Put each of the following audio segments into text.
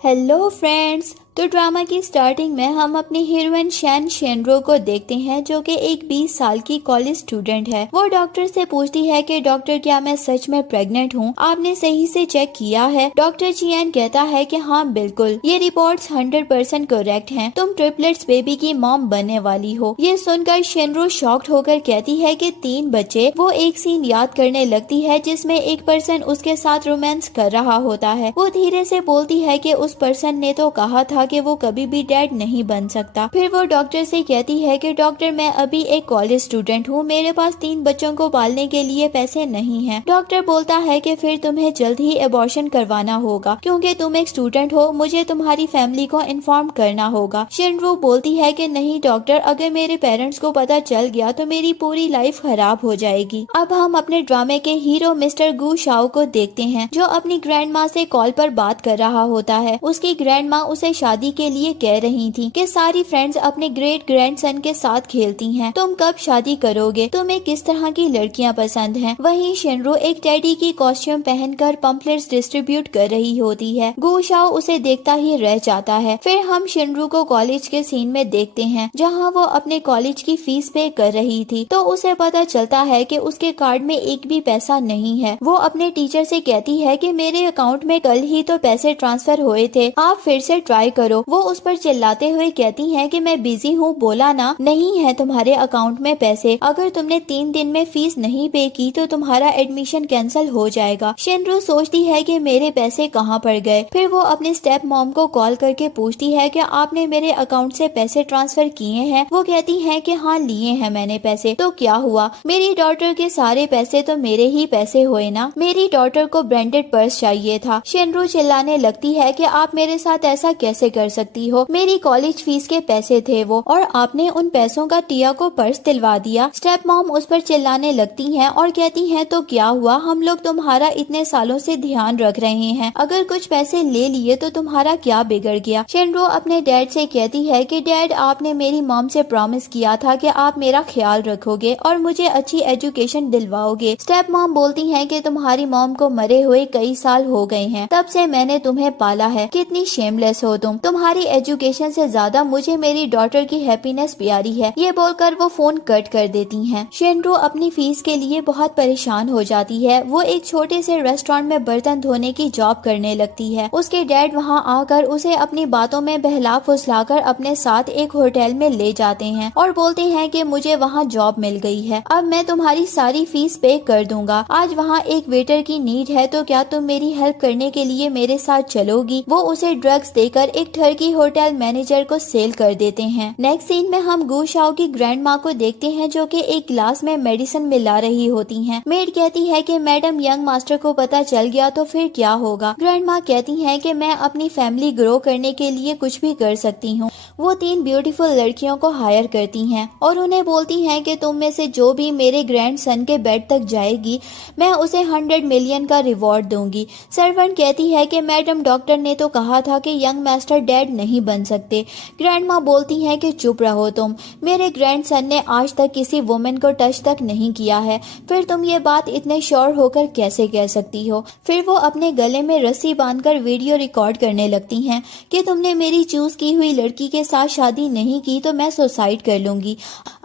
Hello friends. तो drama की starting में हम अपनी हीरोइन शैन शेनरो को देखते हैं जो कि एक 20 साल की कॉलेज स्टूडेंट है। वो डॉक्टर से पूछती है कि डॉक्टर क्या मैं सच में प्रेग्नेंट हूँ, आपने सही से चेक किया है? डॉक्टर चियान कहता है कि हाँ बिल्कुल, ये रिपोर्ट्स 100% करेक्ट हैं, तुम ट्रिपलेट्स बेबी की मॉम बनने वाली हो। ये सुनकर शेनरो शॉक्ड होकर कहती है कि 3 बच्चे। वो एक सीन याद करने लगती है जिसमें एक पर्सन उसके साथ रोमांस कर रहा होता है। वो धीरे से बोलती है कि उस पर्सन ने तो कहा था कि वो कभी भी डैड नहीं बन सकता। फिर वो डॉक्टर से कहती है कि डॉक्टर मैं अभी एक कॉलेज स्टूडेंट हूँ, मेरे पास 3 बच्चों को पालने के लिए पैसे नहीं हैं। डॉक्टर बोलता है कि फिर तुम्हें जल्द ही एबॉर्शन करवाना होगा क्योंकि तुम एक स्टूडेंट हो, मुझे तुम्हारी फैमिली को इन्फॉर्म करना होगा। शेनरू बोलती है कि नहीं डॉक्टर, अगर मेरे पेरेंट्स को पता चल गया तो मेरी पूरी लाइफ खराब हो जाएगी। अब हम अपने ड्रामे के हीरो मिस्टर गू शाओ को देखते हैं जो अपनी ग्रैंड माँ से कॉल पर बात कर रहा होता है। उसकी ग्रैंड माँ उसे शादी के लिए कह रही थी कि सारी फ्रेंड्स अपने ग्रेट ग्रैंडसन के साथ खेलती हैं, तुम कब शादी करोगे, तुम्हें किस तरह की लड़कियां पसंद हैं। वहीं शेनरो एक टेडी की कॉस्ट्यूम पहनकर पंपलेट्स डिस्ट्रीब्यूट कर रही होती है। गू शाओ उसे देखता ही रह जाता है। फिर हम शेनरू को कॉलेज के सीन में देखते हैं जहाँ वो अपने कॉलेज की फीस पे कर रही थी, तो उसे पता चलता है कि उसके कार्ड में एक भी पैसा नहीं है। वो अपने टीचर से कहती है कि मेरे अकाउंट में कल ही तो पैसे ट्रांसफर हुए थे, आप फिर से ट्राई करो। वो उस पर चिल्लाते हुए कहती हैं कि मैं बिजी हूँ, बोला ना नहीं है तुम्हारे अकाउंट में पैसे, अगर तुमने 3 दिन में फीस नहीं पे की तो तुम्हारा एडमिशन कैंसिल हो जाएगा। शेनरू सोचती है कि मेरे पैसे कहाँ पड़ गए। फिर वो अपने स्टेप मॉम को कॉल करके पूछती है कि आपने मेरे अकाउंट से पैसे ट्रांसफर किए हैं? वो कहती है कि हाँ लिए हैं मैंने पैसे। तो क्या हुआ, मेरी डॉटर के सारे पैसे तो मेरे ही पैसे हुए ना, मेरी डॉटर को ब्रांडेड पर्स चाहिए था। शेनरू चिल्लाने लगती है कि आप मेरे साथ ऐसा कैसे कर सकती हो, मेरी कॉलेज फीस के पैसे थे वो, और आपने उन पैसों का टिया को पर्स दिलवा दिया। स्टेप मॉम उस पर चिल्लाने लगती हैं और कहती हैं तो क्या हुआ, हम लोग तुम्हारा इतने सालों से ध्यान रख रहे हैं, अगर कुछ पैसे ले लिए तो तुम्हारा क्या बिगड़ गया। शेनरो अपने डैड से कहती है कि डैड आपने मेरी मॉम से प्रॉमिस किया था कि आप मेरा ख्याल रखोगे और मुझे अच्छी एजुकेशन दिलवाओगे। स्टेप मॉम बोलती हैं कि तुम्हारी मॉम को मरे हुए कई साल हो गए हैं, तब से मैंने तुम्हें पाला है, कितनी शेमलेस हो तुम, तुम्हारी एजुकेशन से ज्यादा मुझे मेरी डॉटर की हैप्पीनेस प्यारी है। ये बोलकर वो फोन कट कर देती हैं। शेनरू अपनी फीस के लिए बहुत परेशान हो जाती है। वो एक छोटे से रेस्टोरेंट में बर्तन धोने की जॉब करने लगती है। उसके डैड वहाँ आकर उसे अपनी बातों में बहला फुसलाकर अपने साथ एक होटल में ले जाते हैं और बोलते हैं कि मुझे वहाँ जॉब मिल गई है, अब मैं तुम्हारी सारी फीस पे कर दूंगा। आज वहाँ एक वेटर की नीड है, तो क्या तुम मेरी हेल्प करने के लिए मेरे साथ चलोगी? वो उसे ड्रग्स देकर एक ठरकी होटल मैनेजर को सेल कर देते हैं। नेक्स्ट सीन में हम गू शाओ की ग्रैंड माँ को देखते हैं जो कि एक ग्लास में मेडिसिन मिला रही होती हैं। मेड कहती है कि मैडम यंग मास्टर को पता चल गया तो फिर क्या होगा? ग्रैंड माँ कहती है कि मैं अपनी फैमिली ग्रो करने के लिए कुछ भी कर सकती हूँ। वो 3 ब्यूटीफुल लड़कियों को हायर करती हैं और उन्हें बोलती हैं कि तुम में से जो भी मेरे ग्रैंड सन के बेड तक जाएगी मैं उसे 100 मिलियन का रिवॉर्ड दूंगी। सर्वेंट कहती है कि मैडम डॉक्टर ने तो कहा था कि यंग मास्टर डैड नहीं बन सकते। ग्रैंड माँ बोलती हैं कि चुप रहो तुम, मेरे ग्रैंड सन ने आज तक किसी वुमेन को टच तक नहीं किया है, फिर तुम ये बात इतने श्योर होकर कैसे कह सकती हो? फिर वो अपने गले में रस्सी बांधकर वीडियो रिकॉर्ड करने लगती हैं कि तुमने मेरी चूज की हुई लड़की के साथ शादी नहीं की तो मैं सुसाइड कर लूंगी,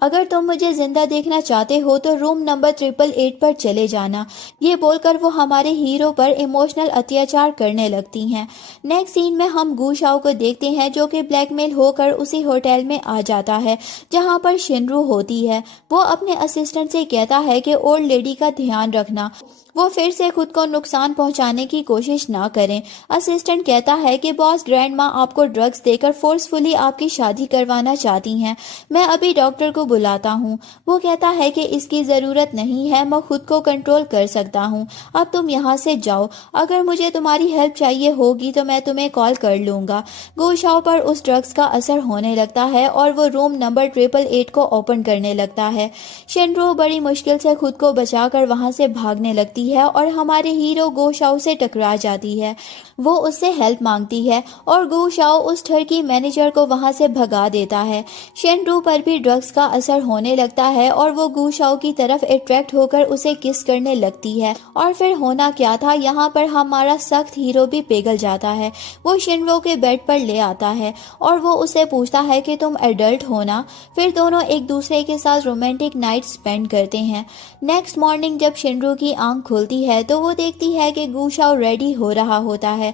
अगर तुम मुझे जिंदा देखना चाहते हो तो रूम नंबर 888 पर चले जाना। ये बोलकर वो हमारे हीरो पर इमोशनल अत्याचार करने लगती हैं। नेक्स्ट सीन में हम गू शाओ को देखते हैं जो कि ब्लैकमेल होकर उसी होटल में आ जाता है जहां पर शेनरू होती है। वो अपने असिस्टेंट से कहता है कि ओल्ड लेडी का ध्यान रखना, वो फिर से खुद को नुकसान पहुंचाने की कोशिश ना करें। असिस्टेंट कहता है कि बॉस ग्रैंड माँ आपको ड्रग्स देकर फोर्सफुली आपकी शादी करवाना चाहती हैं, मैं अभी डॉक्टर को बुलाता हूँ। वो कहता है कि इसकी जरूरत नहीं है, मैं खुद को कंट्रोल कर सकता हूँ, अब तुम यहाँ से जाओ, अगर मुझे तुम्हारी हेल्प चाहिए होगी तो मैं तुम्हें कॉल कर लूंगा। गू शाओ पर उस ड्रग्स का असर होने लगता है और वो रूम नंबर 888 को ओपन करने लगता है। शेनरू बड़ी मुश्किल से खुद को बचाकर वहां से भागने लगती है और हमारे हीरो गू शाओ से टकरा जाती है। वो उससे हेल्प मांगती है और गू शाओ उस टर्की मैनेजर को वहां से भगा देता है। शेनरू पर भी ड्रग्स का असर होने लगता है और वो गू शाओ की तरफ अट्रैक्ट होकर उसे किस करने लगती है। और फिर होना क्या था, यहाँ पर हमारा सख्त हीरो भी पिघल जाता है। वो शेनरू के बेड पर ले आता है और वो उससे पूछता है कि तुम एडल्ट हो ना। फिर दोनों एक दूसरे के साथ रोमांटिक नाइट स्पेंड करते हैं। नेक्स्ट मॉर्निंग जब शेनरू की आंख खुलती है तो वो देखती है कि गू शाओ रेडी हो रहा होता है।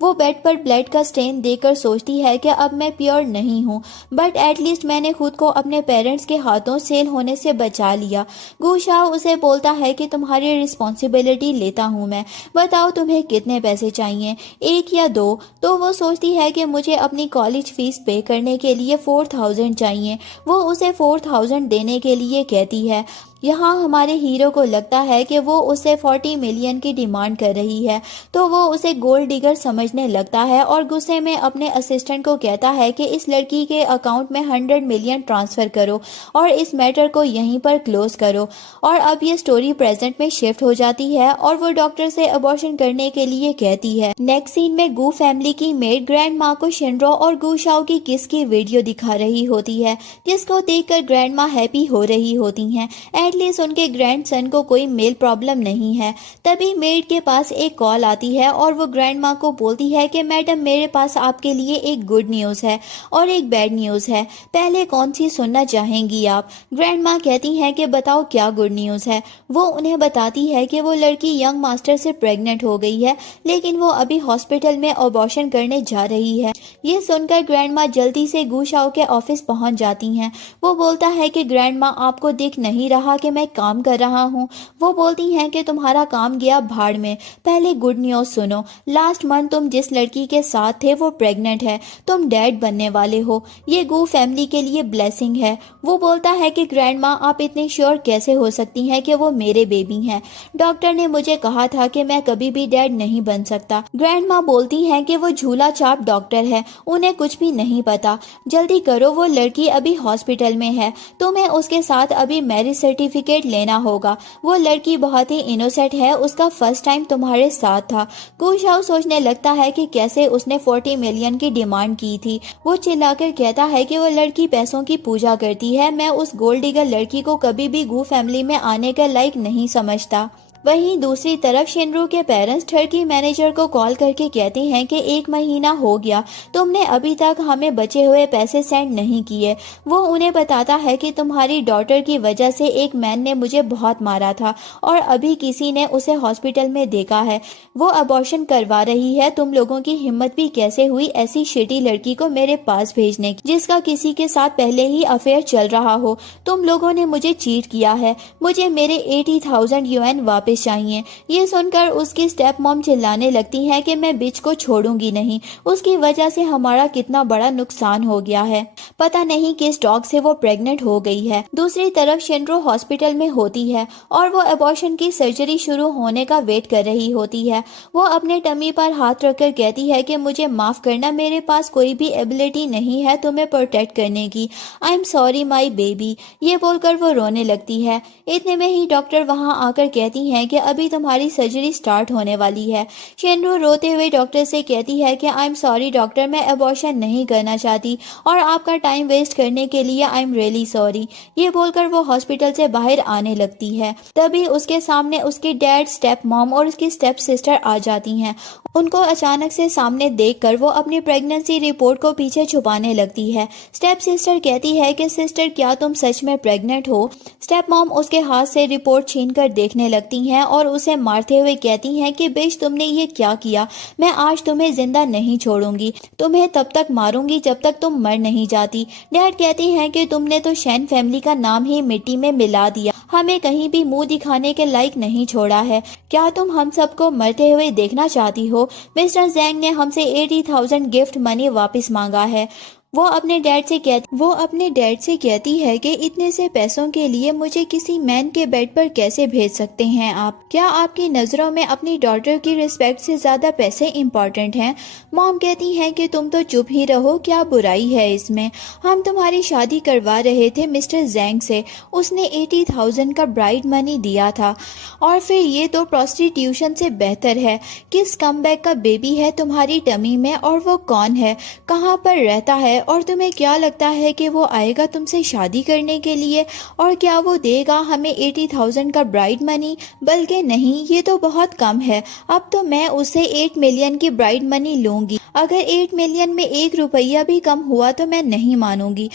वो बेड पर ब्लड का स्टेन देखकर सोचती है कि अब मैं प्योर नहीं हूँ, बट एटलीस्ट मैंने खुद को अपने पेरेंट्स के हाथों सेल होने से बचा लिया। गू शाओ उसे बोलता है कि तुम्हारी रिस्पॉन्सिबिलिटी लेता हूँ मैं, बताओ तुम्हें कितने पैसे चाहिए, 1 या 2। तो वो सोचती है कि मुझे अपनी कॉलेज फीस पे करने के लिए 4000 चाहिए। वो उसे 4000 देने के लिए कहती है। यहाँ हमारे हीरो को लगता है कि वो उसे 40 मिलियन की डिमांड कर रही है, तो वो उसे गोल्ड डिगर समझने लगता है और गुस्से में अपने असिस्टेंट को कहता है कि इस लड़की के अकाउंट में 100 मिलियन ट्रांसफर करो और इस मैटर को यहीं पर क्लोज करो। और अब ये स्टोरी प्रेजेंट में शिफ्ट हो जाती है और वो डॉक्टर से अबॉर्शन करने के लिए कहती है। नेक्स्ट सीन में गू फैमिली की मेड ग्रैंड माँ को शेनरो और गू शाओ की किस की वीडियो दिखा रही होती है, जिसको देखकर ग्रैंड माँ हैप्पी हो रही होती हैं। एटलीस्ट उनके ग्रैंडसन को कोई मेल प्रॉब्लम नहीं है। तभी मेड के पास एक कॉल आती है और वो ग्रैंड माँ को बोलती है कि मैडम मेरे पास आपके लिए एक गुड न्यूज़ है और एक बैड न्यूज़ है, पहले कौन सी सुनना चाहेंगी आप? ग्रैंड माँ कहती हैं कि बताओ क्या गुड न्यूज़ है। वो उन्हें बताती है कि वो लड़की यंग मास्टर से प्रेग्नेंट हो गई है, लेकिन वो अभी हॉस्पिटल में अबॉर्शन करने जा रही है। ये सुनकर ग्रैंड माँ जल्दी से गू शाओ के ऑफिस पहुंच जाती हैं। वो बोलता है कि ग्रैंड माँ आपको दिख नहीं रहा कि मैं काम कर रहा हूँ। वो बोलती हैं कि तुम्हारा काम गया भाड़ में, पहले गुड न्यूज़ सुनो। लास्ट मंथ तुम जिस लड़की के साथ थे वो प्रेग्नेंट है, तुम डैड बनने वाले हो। ये गू फैमिली के लिए ब्लेसिंग है। वो बोलता है कि ग्रैंड माँ आप इतने श्योर कैसे हो सकती हैं कि वो मेरे बेबी हैं? डॉक्टर ने मुझे कहा था कि मैं कभी भी डैड नहीं बन सकता। ग्रैंड माँ बोलती हैं कि वो झूला छाप डॉक्टर है, उन्हें कुछ भी नहीं पता। जल्दी करो, वो लड़की अभी हॉस्पिटल में है, तुम्हें उसके साथ अभी मैरिज सर्टिफिकेट लेना होगा। वो लड़की बहुत ही इनोसेंट है, उसका फर्स्ट टाइम तुम्हारे साथ था। गू शाओ सोचने लगता है कि कैसे उसने 40 मिलियन की डिमांड की थी। वो चिल्लाकर कहता है कि वो लड़की पैसों की पूजा करती है, मैं उस गोल्ड डिगर लड़की को कभी भी गू फैमिली में आने का लायक नहीं समझता। वहीं दूसरी तरफ शेनरू के पेरेंट्स टर्की मैनेजर को कॉल करके कहते हैं कि 1 महीना हो गया, तुमने अभी तक हमें बचे हुए पैसे सेंड नहीं किए। वो उन्हें बताता है कि तुम्हारी डॉटर की वजह से एक मैन ने मुझे बहुत मारा था और अभी किसी ने उसे हॉस्पिटल में देखा है। वो अबॉर्शन करवा रही है। तुम लोगों की हिम्मत भी कैसे हुई ऐसी शिटी लड़की को मेरे पास भेजने की, जिसका किसी के साथ पहले ही अफेयर चल रहा हो? तुम लोगों ने मुझे चीट किया है। मुझे मेरे 80,000 युएन वापस चाहिए। ये सुनकर उसकी स्टेप मॉम चिल्लाने लगती है कि मैं बिच को छोड़ूंगी नहीं, उसकी वजह से हमारा कितना बड़ा नुकसान हो गया है, पता नहीं किस डॉग से वो प्रेग्नेंट हो गई है। दूसरी तरफ शेनरो हॉस्पिटल में होती है और वो अबॉर्शन की सर्जरी शुरू होने का वेट कर रही होती है। वो अपने टमी पर हाथ रखकर कहती है कि मुझे माफ करना, मेरे पास कोई भी एबिलिटी नहीं है तुम्हें प्रोटेक्ट करने की। I am sorry my baby. ये बोलकर वो रोने लगती है। इतने में ही डॉक्टर वहां आकर कहती हैं कि अभी तुम्हारी सर्जरी स्टार्ट होने वाली है। शेनरू रोते हुए डॉक्टर से कहती है कि आई एम सॉरी डॉक्टर, मैं अबॉर्शन नहीं करना चाहती और आपका टाइम वेस्ट करने के लिए आई एम रियली सॉरी। ये बोलकर वो हॉस्पिटल से बाहर आने लगती है। तभी उसके सामने उसके डैड, स्टेप मॉम और उसकी स्टेप सिस्टर आ जाती हैं। उनको अचानक से सामने देखकर वो अपनी प्रेगनेंसी रिपोर्ट को पीछे छुपाने लगती है। स्टेप सिस्टर कहती है कि सिस्टर क्या तुम सच में प्रेग्नेंट हो? स्टेप मॉम उसके हाथ से रिपोर्ट छीनकर देखने लगती हैं और उसे मारते हुए कहती हैं कि बिच तुमने ये क्या किया? मैं आज तुम्हें जिंदा नहीं छोड़ूंगी, तुम्हें तब तक मारूंगी जब तक तुम मर नहीं जाती। डैड कहती हैं कि तुमने तो शैन फैमिली का नाम ही मिट्टी में मिला दिया, हमें कहीं भी मुंह दिखाने के लायक नहीं छोड़ा है। क्या तुम हम सबको मरते हुए देखना चाहती हो? मिस्टर जैंग ने हमसे 80,000 गिफ्ट मनी वापस मांगा है। वो अपने डैड से कहती है कि इतने से पैसों के लिए मुझे किसी मैन के बेड पर कैसे भेज सकते हैं आप? क्या आपकी नजरों में अपनी डॉटर की रिस्पेक्ट से ज्यादा पैसे इम्पोर्टेंट हैं? मॉम कहती हैं कि तुम तो चुप ही रहो, क्या बुराई है इसमें? हम तुम्हारी शादी करवा रहे थे मिस्टर जैंग से, उसने 80,000 का ब्राइड मनी दिया था, और फिर ये तो प्रोस्टिट्यूशन से बेहतर है। किस कमबैक का बेबी है तुम्हारी टमी में, और वो कौन है, कहाँ पर रहता है, और तुम्हें क्या लगता है कि वो आएगा तुमसे शादी करने के लिए? और क्या वो देगा हमें 80,000 का ब्राइड मनी? बल्कि नहीं, ये तो बहुत कम है। अब तो मैं उसे 8 मिलियन की ब्राइड मनी लूंगी। अगर 8 मिलियन में 1 रुपया भी कम हुआ तो मैं नहीं मानूंगी।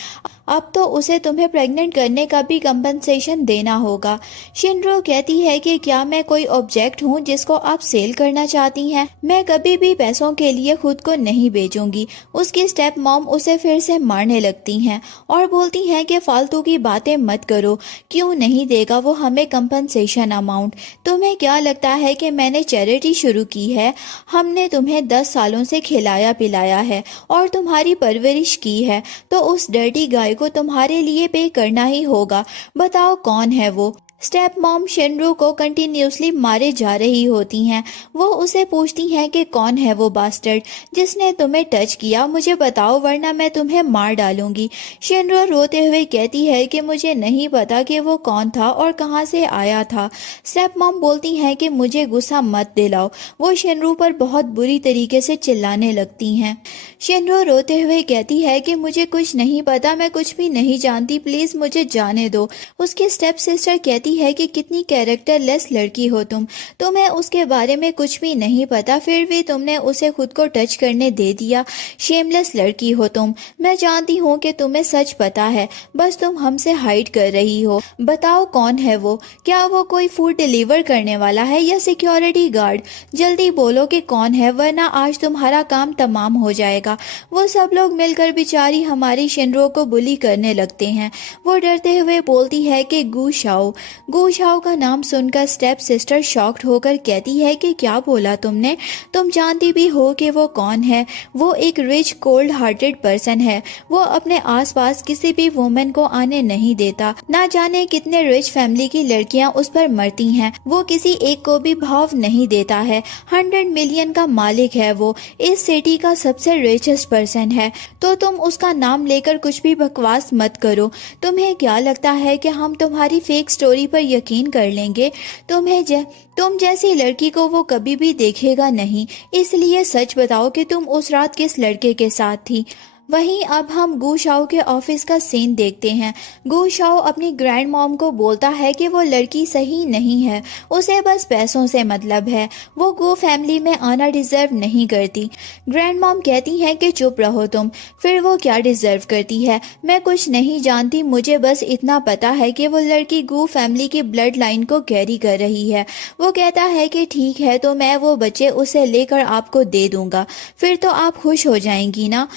अब तो उसे तुम्हें प्रेग्नेंट करने का भी कंपनसेशन देना होगा। शिनरो कहती है कि क्या मैं कोई ऑब्जेक्ट हूँ जिसको आप सेल करना चाहती हैं? मैं कभी भी पैसों के लिए खुद को नहीं बेचूंगी। उसकी स्टेप मॉम उसे फिर से मारने लगती हैं और बोलती हैं कि फालतू की बातें मत करो, क्यों नहीं देगा वो हमें कंपनसेशन अमाउंट? तुम्हें क्या लगता है कि मैंने चैरिटी शुरू की है? हमने तुम्हें 10 सालों से खिलाया पिलाया है और तुम्हारी परवरिश की है, तो उस डर्टी गाय को तुम्हारे लिए पे करना ही होगा। बताओ कौन है वो? स्टेप मॉम शिनरू को कंटिन्यूसली मारे जा रही होती हैं। वो उसे पूछती हैं कि कौन है वो बास्टर्ड जिसने तुम्हें टच किया, मुझे बताओ वरना मैं तुम्हें मार डालूंगी। शिनरू रोते हुए कहती है कि मुझे नहीं पता कि वो कौन था और कहां से आया था। स्टेप मॉम बोलती हैं कि मुझे गुस्सा मत दिलाओ। वो शिनरू पर बहुत बुरी तरीके से चिल्लाने लगती हैं। शिनरू रोते हुए कहती है कि मुझे कुछ नहीं पता, मैं कुछ भी नहीं जानती, प्लीज मुझे जाने दो। उसकी स्टेप सिस्टर कहती है कि कितनी कैरेक्टरलेस लड़की हो तुम्हें उसके बारे में कुछ भी नहीं पता, फिर भी तुमने उसे खुद को टच करने दे दिया। शेमलेस लड़की हो तुम। मैं जानती हूँ कि तुम्हें सच पता है, बस तुम हमसे हाइड कर रही हो। बताओ कौन है वो? क्या वो कोई फूड डिलीवर करने वाला है या सिक्योरिटी गार्ड? जल्दी बोलो कि कौन है, वरना आज तुम्हारा काम तमाम हो जाएगा। वो सब लोग मिलकर बेचारी हमारी शिनरो को बुली करने लगते हैं। वो डरते हुए बोलती है कि गू शाओ का नाम सुनकर स्टेप सिस्टर शॉक्ड होकर कहती है कि क्या बोला तुमने? तुम जानती भी हो कि वो कौन है? वो एक रिच कोल्ड हार्टेड पर्सन है। वो अपने आसपास किसी भी वुमेन को आने नहीं देता। ना जाने कितने रिच फैमिली की लड़कियां उस पर मरती हैं। वो किसी एक को भी भाव नहीं देता है। 100 मिलियन का मालिक है वो। इस सिटी का सबसे रिचेस्ट पर्सन है। तो तुम उसका नाम लेकर कुछ भी बकवास मत करो। तुम्हें क्या लगता है कि हम तुम्हारी फेक स्टोरी पर यकीन कर लेंगे? तुम जैसी लड़की को वो कभी भी देखेगा नहीं। इसलिए सच बताओ कि तुम उस रात किस लड़के के साथ थी? वहीं अब हम गू शाओ के ऑफिस का सीन देखते हैं। गू शाओ अपनी ग्रैंड मॉम को बोलता है कि वो लड़की सही नहीं है, उसे बस पैसों से मतलब है, वो गू फैमिली में आना डिजर्व नहीं करती। ग्रैंड मॉम कहती हैं कि चुप रहो तुम, फिर वो क्या डिजर्व करती है? मैं कुछ नहीं जानती, मुझे बस इतना पता है कि वो लड़की गू फैमिली की ब्लड लाइन को कैरी कर रही है। वो कहता है कि ठीक है, तो मैं वो बच्चे उसे लेकर आपको दे दूंगा, फिर तो आप खुश हो जाएंगी ना।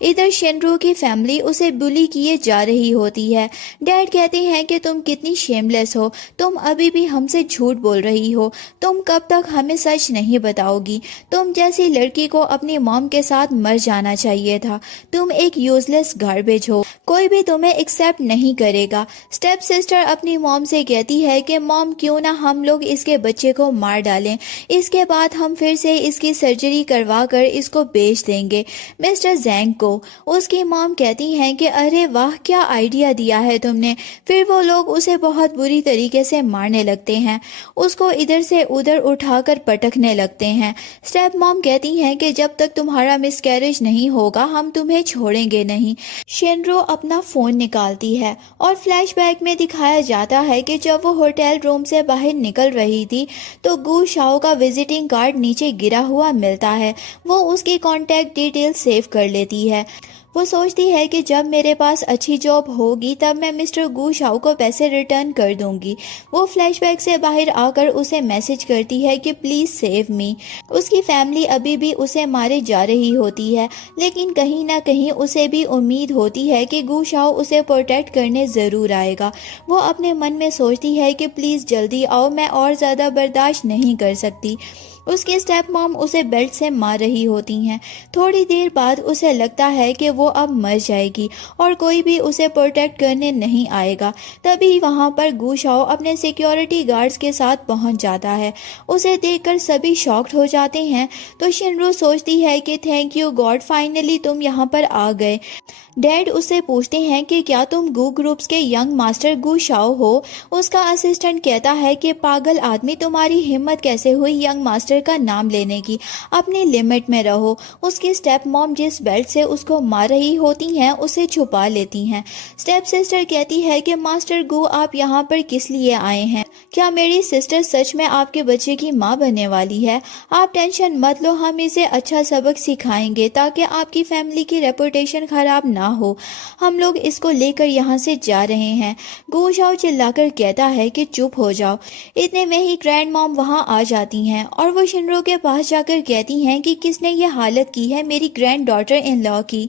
इधर शिनरू की फैमिली उसे बुली किए जा रही होती है। डैड कहते हैं कि तुम कितनी शेमलेस हो, तुम अभी भी हमसे झूठ बोल रही हो, तुम कब तक हमें सच नहीं बताओगी? तुम जैसी लड़की को अपनी मॉम के साथ मर जाना चाहिए था। तुम एक यूजलेस गार्बेज हो, कोई भी तुम्हें एक्सेप्ट नहीं करेगा। स्टेप सिस्टर अपनी मॉम से कहती है कि मॉम क्यों ना हम लोग इसके बच्चे को मार डालें, इसके बाद हम फिर से इसकी सर्जरी करवा कर इसको बेच देंगे मिस्टर जैंग को। उसकी मॉम कहती हैं कि अरे वाह, क्या आइडिया दिया है तुमने। फिर वो लोग उसे बहुत बुरी तरीके से मारने लगते हैं, उसको इधर से उधर उठाकर पटकने लगते हैं। स्टेप मॉम कहती हैं कि जब तक तुम्हारा मिसकैरेज नहीं होगा हम तुम्हें छोड़ेंगे नहीं। शिनरो अपना फोन निकालती है और फ्लैशबैक में दिखाया जाता है कि जब वो होटल रूम से बाहर निकल रही थी तो गू शाओ का विजिटिंग कार्ड नीचे गिरा हुआ मिलता है। वो उसकी कॉन्टैक्ट डिटेल सेव कर लेती है। वो सोचती है कि जब मेरे पास अच्छी जॉब होगी तब मैं मिस्टर गू शाओ को पैसे रिटर्न कर दूंगी। वो फ्लैशबैक से बाहर आकर उसे मैसेज करती है कि प्लीज सेव मी। उसकी फैमिली अभी भी उसे मारे जा रही होती है, लेकिन कहीं ना कहीं उसे भी उम्मीद होती है कि गू शाओ उसे प्रोटेक्ट करने जरूर आएगा। वो अपने मन में सोचती है कि प्लीज जल्दी आओ, मैं और ज्यादा बर्दाश्त नहीं कर सकती। उसकी स्टेप मॉम उसे बेल्ट से मार रही होती हैं। थोड़ी देर बाद उसे लगता है कि वो अब मर जाएगी और कोई भी उसे प्रोटेक्ट करने नहीं आएगा। तभी वहां पर गू शाओ अपने सिक्योरिटी गार्ड्स के साथ पहुंच जाता है। उसे देखकर सभी शॉक्ड हो जाते हैं। तो शिनरू सोचती है कि थैंक यू गॉड, फाइनली तुम यहाँ पर आ गए। डैड उससे पूछते हैं कि क्या तुम गू ग्रुप्स के यंग मास्टर गू शाओ हो। उसका असिस्टेंट कहता है कि पागल आदमी, तुम्हारी हिम्मत कैसे हुई यंग मास्टर का नाम लेने की, अपनी लिमिट में रहो। उसकी स्टेप मॉम जिस बेल्ट से उसको मार रही होती हैं उसे छुपा लेती हैं। स्टेप सिस्टर कहती है कि मास्टर गू, आप यहाँ पर किस लिए आए हैं? क्या मेरी सिस्टर सच में आपके बच्चे की माँ बनने वाली है? आप टेंशन मत लो, हम इसे अच्छा सबक सिखाएंगे ताकि आपकी फैमिली की रेपुटेशन खराब ना हो। हम लोग इसको लेकर यहाँ से जा रहे हैं। गू शाओ चिल्लाकर कहता है कि चुप हो जाओ। इतने में ही ग्रैंड मॉम वहाँ आ जाती हैं और वो शिनरो के पास जाकर कहती हैं कि किसने ये हालत की है मेरी ग्रैंड डॉटर इन लॉ की।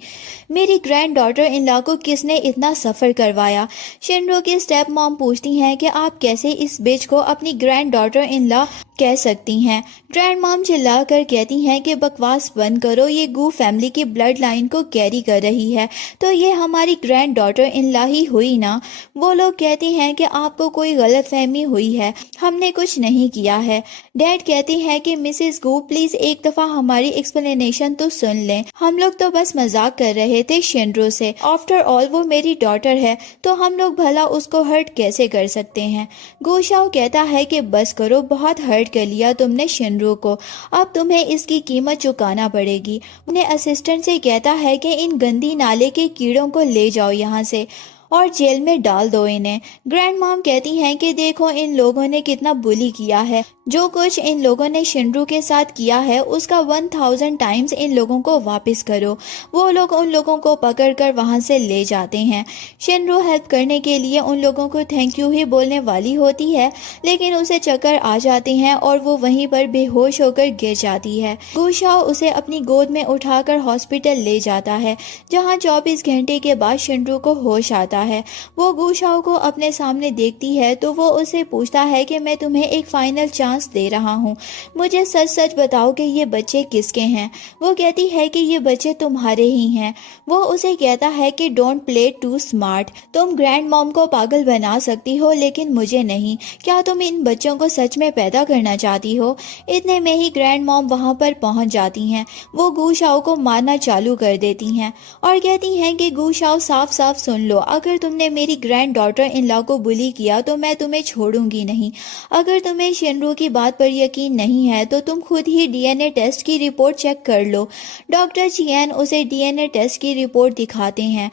मेरी ग्रैंड डॉटर इन लॉ को किसने इतना सफर करवाया? शिनरो की स्टेप मॉम पूछती हैं कि आप कैसे इस बिच को अपनी ग्रैंड डॉटर इन लॉ कह सकती हैं। ग्रैंड मॉम चिल्ला कर कहती हैं कि बकवास बंद करो, ये गू फैमिली की ब्लड लाइन को कैरी कर रही है तो ये हमारी ग्रैंड डॉटर इन लॉ ही हुई ना। वो लोग कहते हैं कि आपको कोई गलत फहमी हुई है, हमने कुछ नहीं किया है। डैड कहते हैं कि मिसेस गू प्लीज एक दफा हमारी एक्सप्लेनेशन तो सुन लें, हम लोग तो बस मजाक कर रहे थे शिनरो से। आफ्टर ऑल वो मेरी डॉटर है तो हम लोग भला उसको हर्ट कैसे कर सकते हैं? गू शाओ कहता है कि बस करो, बहुत हर्ट कर लिया तुमने शिनरो को, अब तुम्हें इसकी कीमत चुकाना पड़ेगी। अपने असिस्टेंट से कहता है कि इन गंदी नाले के कीड़ों को ले जाओ यहाँ से और जेल में डाल दो इन्हें। ग्रैंड मॉम कहती हैं कि देखो इन लोगों ने कितना बुली किया है, जो कुछ इन लोगों ने शिनरू के साथ किया है उसका 1000 टाइम्स इन लोगों को वापस करो। वो लोग उन लोगों को पकड़कर वहां से ले जाते हैं। शिनरू हेल्प करने के लिए उन लोगों को थैंक यू ही बोलने वाली होती है, लेकिन उसे चक्कर आ जाते हैं और वो वहीं पर बेहोश होकर गिर जाती है। गू शाओ उसे अपनी गोद में उठाकर हॉस्पिटल ले जाता है, जहाँ 24 घंटे के बाद शिनरू को होश आता है। वो गू शाओ को अपने सामने देखती है तो वो उसे पूछता है कि मैं तुम्हें एक फाइनल चांस दे रहा हूँ, मुझे सच सच बताओ कि ये बच्चे किसके हैं? वो कहती है कि ये बच्चे तुम्हारे ही हैं। वो उसे कहता है कि डोंट प्ले टू स्मार्ट, तुम ग्रैंड मॉम को पागल बना सकती हो लेकिन मुझे नहीं। क्या तुम इन बच्चों को सच में पैदा करना चाहती हो? इतने में ही ग्रैंड मॉम वहां पर पहुंच जाती हैं। वो गू शाओ को मारना चालू कर देती हैं और कहती हैं कि गू शाओ साफ साफ सुन लो, अगर तुमने मेरी ग्रैंड डॉटर इन लॉ को बुली किया तो मैं तुम्हें छोड़ूंगी नहीं। अगर तुम्हें शिनरू की बात पर यकीन नहीं है तो तुम खुद ही डीएनए टेस्ट की रिपोर्ट चेक कर लो। डॉक्टर चियन उसे डीएनए टेस्ट की रिपोर्ट दिखाते हैं।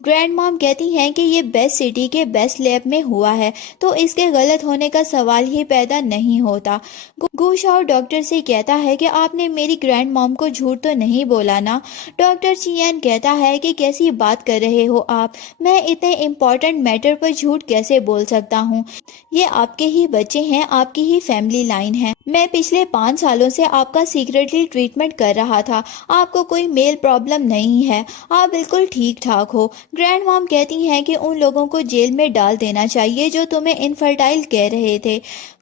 ग्रैंड मॉम कहती हैं कि ये बेस्ट सिटी के बेस्ट लैब में हुआ है तो इसके गलत होने का सवाल ही पैदा नहीं होता। गू शाओ डॉक्टर से कहता है कि आपने मेरी ग्रैंड मॉम को झूठ तो नहीं बोला ना? डॉक्टर चियन कहता है कि कैसी बात कर रहे हो आप, मैं इतने इम्पोर्टेंट मैटर पर झूठ कैसे बोल सकता हूँ? ये आपके ही बच्चे हैं, आपकी ही फैमिली लाइन है। मैं पिछले 5 सालों से आपका सीक्रेटली ट्रीटमेंट कर रहा था, आपको कोई मेल प्रॉब्लम नहीं है, आप बिल्कुल ठीक ठाक हो। ग्रैंड मॉम कहती हैं कि उन लोगों को जेल में डाल देना चाहिए जो तुम्हें इनफर्टाइल कह रहे थे।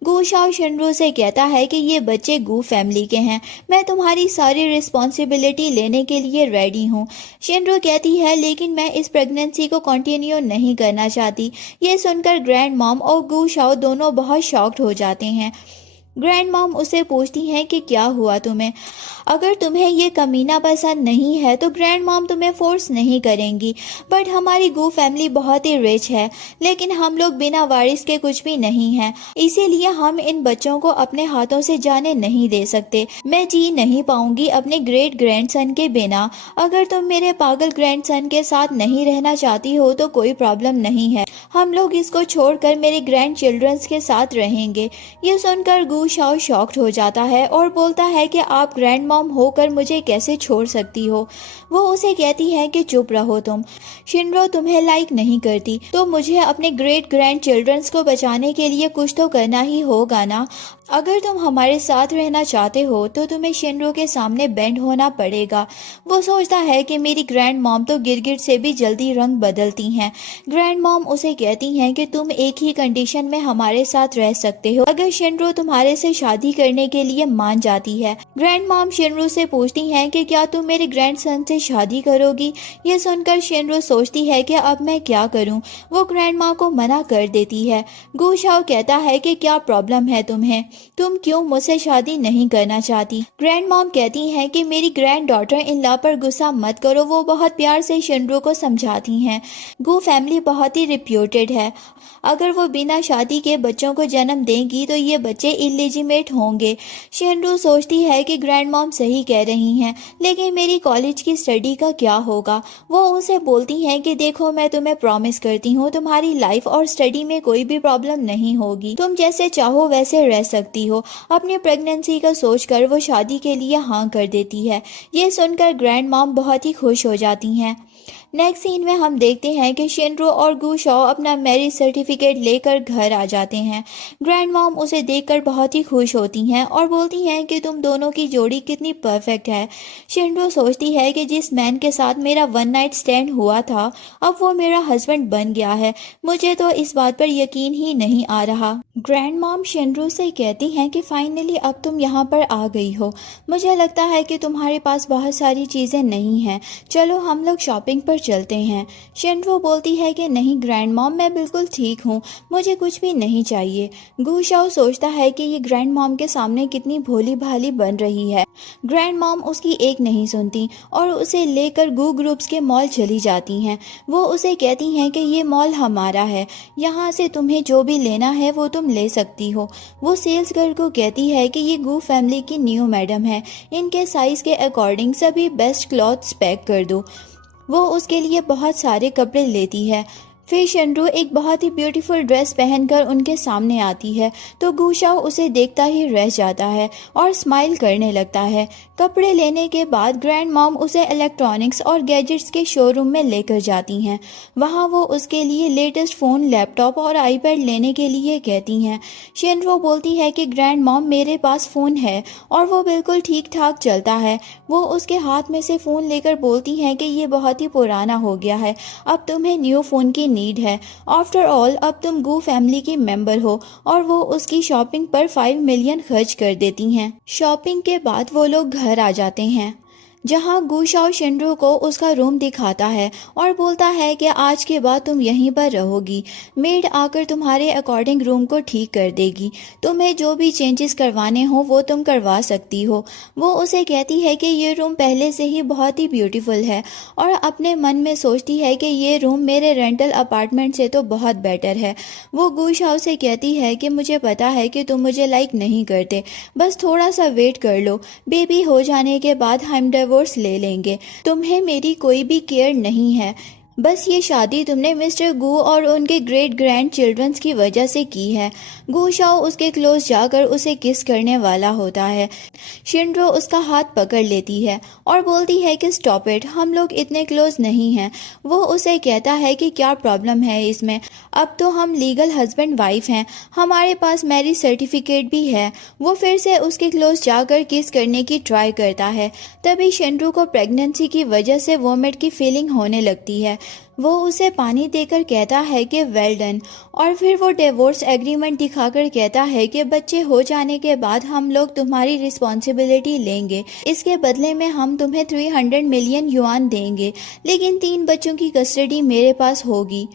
गू शाओ शिनरू से कहता है कि ये बच्चे गू फैमिली के हैं, मैं तुम्हारी सारी रिस्पॉन्सिबिलिटी लेने के लिए रेडी हूँ। शिनरू कहती है लेकिन मैं इस प्रेगनेंसी को कंटिन्यू नहीं करना चाहती। ये सुनकर ग्रैंड मॉम और गू शाओ दोनों बहुत शॉक्ड हो जाते हैं। ग्रैंड मॉम उसे पूछती हैं कि क्या हुआ तुम्हें? अगर तुम्हें ये कमीना पसंद नहीं है तो ग्रैंड मॉम तुम्हें फोर्स नहीं करेंगी, बट हमारी गू फैमिली बहुत ही रिच है, लेकिन हम लोग बिना वारिस के कुछ भी नहीं हैं, इसीलिए हम इन बच्चों को अपने हाथों से जाने नहीं दे सकते। मैं जी नहीं पाऊंगी अपने ग्रेट ग्रैंडसन के बिना। अगर तुम मेरे पागल ग्रैंडसन के साथ नहीं रहना चाहती हो तो कोई प्रॉब्लम नहीं है, हम लोग इसको छोड़कर मेरे ग्रैंड चिल्ड्रंस के साथ रहेंगे। ये सुनकर गू शाओ शॉक्ड हो जाता है और बोलता है कि आप ग्रैंड मॉम होकर मुझे कैसे छोड़ सकती हो? वो उसे कहती है कि चुप रहो तुम, शिनरो तुम्हें लाइक नहीं करती तो मुझे अपने ग्रेट ग्रैंड चिल्ड्रंस को बचाने के लिए कुछ तो करना ही होगा ना। अगर तुम हमारे साथ रहना चाहते हो तो तुम्हें शिनरो के सामने बेंड होना पड़ेगा। वो सोचता है कि मेरी ग्रैंड मॉम तो गिरगिट से भी जल्दी रंग बदलती हैं। ग्रैंड मॉम उसे कहती हैं कि तुम एक ही कंडीशन में हमारे साथ रह सकते हो, अगर शिनरो तुम्हारे से शादी करने के लिए मान जाती है। ग्रैंड मॉम शिनरो से पूछती हैं कि क्या तुम मेरे ग्रैंडसन से शादी करोगी। ये सुनकर शिनरो सोचती है कि अब मैं क्या करूं। वो ग्रैंड मॉम को मना कर देती है। गु शाओ कहता है कि क्या प्रॉब्लम है तुम्हें, तुम क्यों मुझसे शादी नहीं करना चाहती। ग्रैंड मॉम कहती हैं कि मेरी ग्रैंड डॉटर इन लॉ पर गुस्सा मत करो। वो बहुत प्यार से शिनरो को समझाती हैं। गु फैमिली बहुत ही रिप्यूटेड है। अगर वो बिना शादी के बच्चों को जन्म देंगी तो ये बच्चे इलिजिमेट होंगे। शिनरो सोचती है कि ग्रैंड मॉम सही कह रही हैं, लेकिन मेरी कॉलेज की स्टडी का क्या होगा। वो उसे बोलती हैं कि देखो, मैं तुम्हें प्रॉमिस करती हूँ तुम्हारी लाइफ और स्टडी में कोई भी प्रॉब्लम नहीं होगी, तुम जैसे चाहो वैसे रह सकती हो। अपनी प्रेगनेंसी का सोचकर वो शादी के लिए हाँ कर देती है। ये सुनकर ग्रैंड मॉम बहुत ही खुश हो जाती हैं। नेक्स्ट सीन में हम देखते हैं कि शिनरो और गु शाओ अपना मैरिज सर्टिफिकेट लेकर घर आ जाते हैं। ग्रैंड मॉम उसे देखकर बहुत ही खुश होती हैं और बोलती हैं कि तुम दोनों की जोड़ी कितनी परफेक्ट है। शिनरो सोचती है कि जिस मैन के साथ मेरा वन नाइट स्टैंड हुआ था अब वो मेरा हस्बैंड बन गया है। मुझे तो इस बात पर यकीन ही नहीं आ रहा। ग्रैंड मॉम शिनरो से कहती हैं कि फाइनली अब तुम यहाँ पर आ गई हो। मुझे लगता है कि तुम्हारे पास बहुत सारी चीज़ें नहीं हैं, चलो हम लोग शॉपिंग पर चलते हैं। शिनरो बोलती है कि नहीं ग्रैंड मॉम, मैं बिल्कुल ठीक हूँ, मुझे कुछ भी नहीं चाहिए। गु शाओ सोचता है कि ये ग्रैंड मॉम के सामने कितनी भोली भाली बन रही है। ग्रैंड मॉम उसकी एक नहीं सुनती और उसे लेकर गु ग्रुप्स के मॉल चली जाती हैं। वो उसे कहती हैं कि ये मॉल हमारा है, यहाँ से तुम्हें जो भी लेना है वो तुम ले सकती हो। वो सेल्स गर्ल को कहती है कि ये गु फैमिली की न्यू मैडम है, इनके साइज के अकॉर्डिंग सभी बेस्ट क्लॉथ्स पैक कर दो। वो उसके लिए बहुत सारे कपड़े लेती है। फिर शिनरो एक बहुत ही ब्यूटीफुल ड्रेस पहनकर उनके सामने आती है तो गु शाओ उसे देखता ही रह जाता है और स्माइल करने लगता है। कपड़े लेने के बाद ग्रैंड मॉम उसे इलेक्ट्रॉनिक्स और गैजेट्स के शोरूम में लेकर जाती हैं। वहाँ वो उसके लिए लेटेस्ट फ़ोन, लैपटॉप और आईपैड लेने के लिए कहती हैं। शिनरो बोलती है कि ग्रैंड मॉम मेरे पास फ़ोन है और वो बिल्कुल ठीक ठाक चलता है। वो उसके हाथ में से फ़ोन लेकर बोलती हैं कि ये बहुत ही पुराना हो गया है, अब तुम्हें न्यू फ़ोन की नीड है। आफ्टर ऑल अब तुम गु फैमिली की मेंबर हो। और वो उसकी शॉपिंग पर 5 मिलियन खर्च कर देती हैं। शॉपिंग के बाद वो लोग घर आ जाते हैं जहां गु शाओ शिनरो को उसका रूम दिखाता है और बोलता है कि आज के बाद तुम यहीं पर रहोगी, मेड आकर तुम्हारे अकॉर्डिंग रूम को ठीक कर देगी, तुम्हें जो भी चेंजेस करवाने हो वो तुम करवा सकती हो। वो उसे कहती है कि ये रूम पहले से ही बहुत ही ब्यूटीफुल है और अपने मन में सोचती है कि ये रूम मेरे रेंटल अपार्टमेंट से तो बहुत बेटर है। वो गु शाओ से कहती है कि मुझे पता है कि तुम मुझे लाइक नहीं करते, बस थोड़ा सा वेट कर लो, बेबी हो जाने के बाद हम डिवोर्स ले लेंगे, तुम्हें मेरी कोई भी केयर नहीं है, बस ये शादी तुमने मिस्टर गु और उनके ग्रेट ग्रैंड चिल्ड्रंस की वजह से की है। गु शाओ उसके क्लोज जाकर उसे किस करने वाला होता है। शिनरो उसका हाथ पकड़ लेती है और बोलती है कि स्टॉप इट, हम लोग इतने क्लोज नहीं हैं। वो उसे कहता है कि क्या प्रॉब्लम है इसमें, अब तो हम लीगल हस्बैंड वाइफ हैं, हमारे पास मैरिज सर्टिफिकेट भी है। वो फिर से उसके क्लोज जाकर किस करने की ट्राई करता है। तभी शिनरो को प्रेगनेंसी की वजह से वोमिट की फीलिंग होने लगती है। वो उसे पानी देकर कहता है कि वेल डन, और फिर वो डिवोर्स एग्रीमेंट दिखाकर कहता है कि बच्चे हो जाने के बाद हम लोग तुम्हारी रिस्पॉन्सिबिलिटी लेंगे, इसके बदले में हम तुम्हें 300 मिलियन युआन देंगे, लेकिन 3 बच्चों की कस्टडी मेरे पास होगी,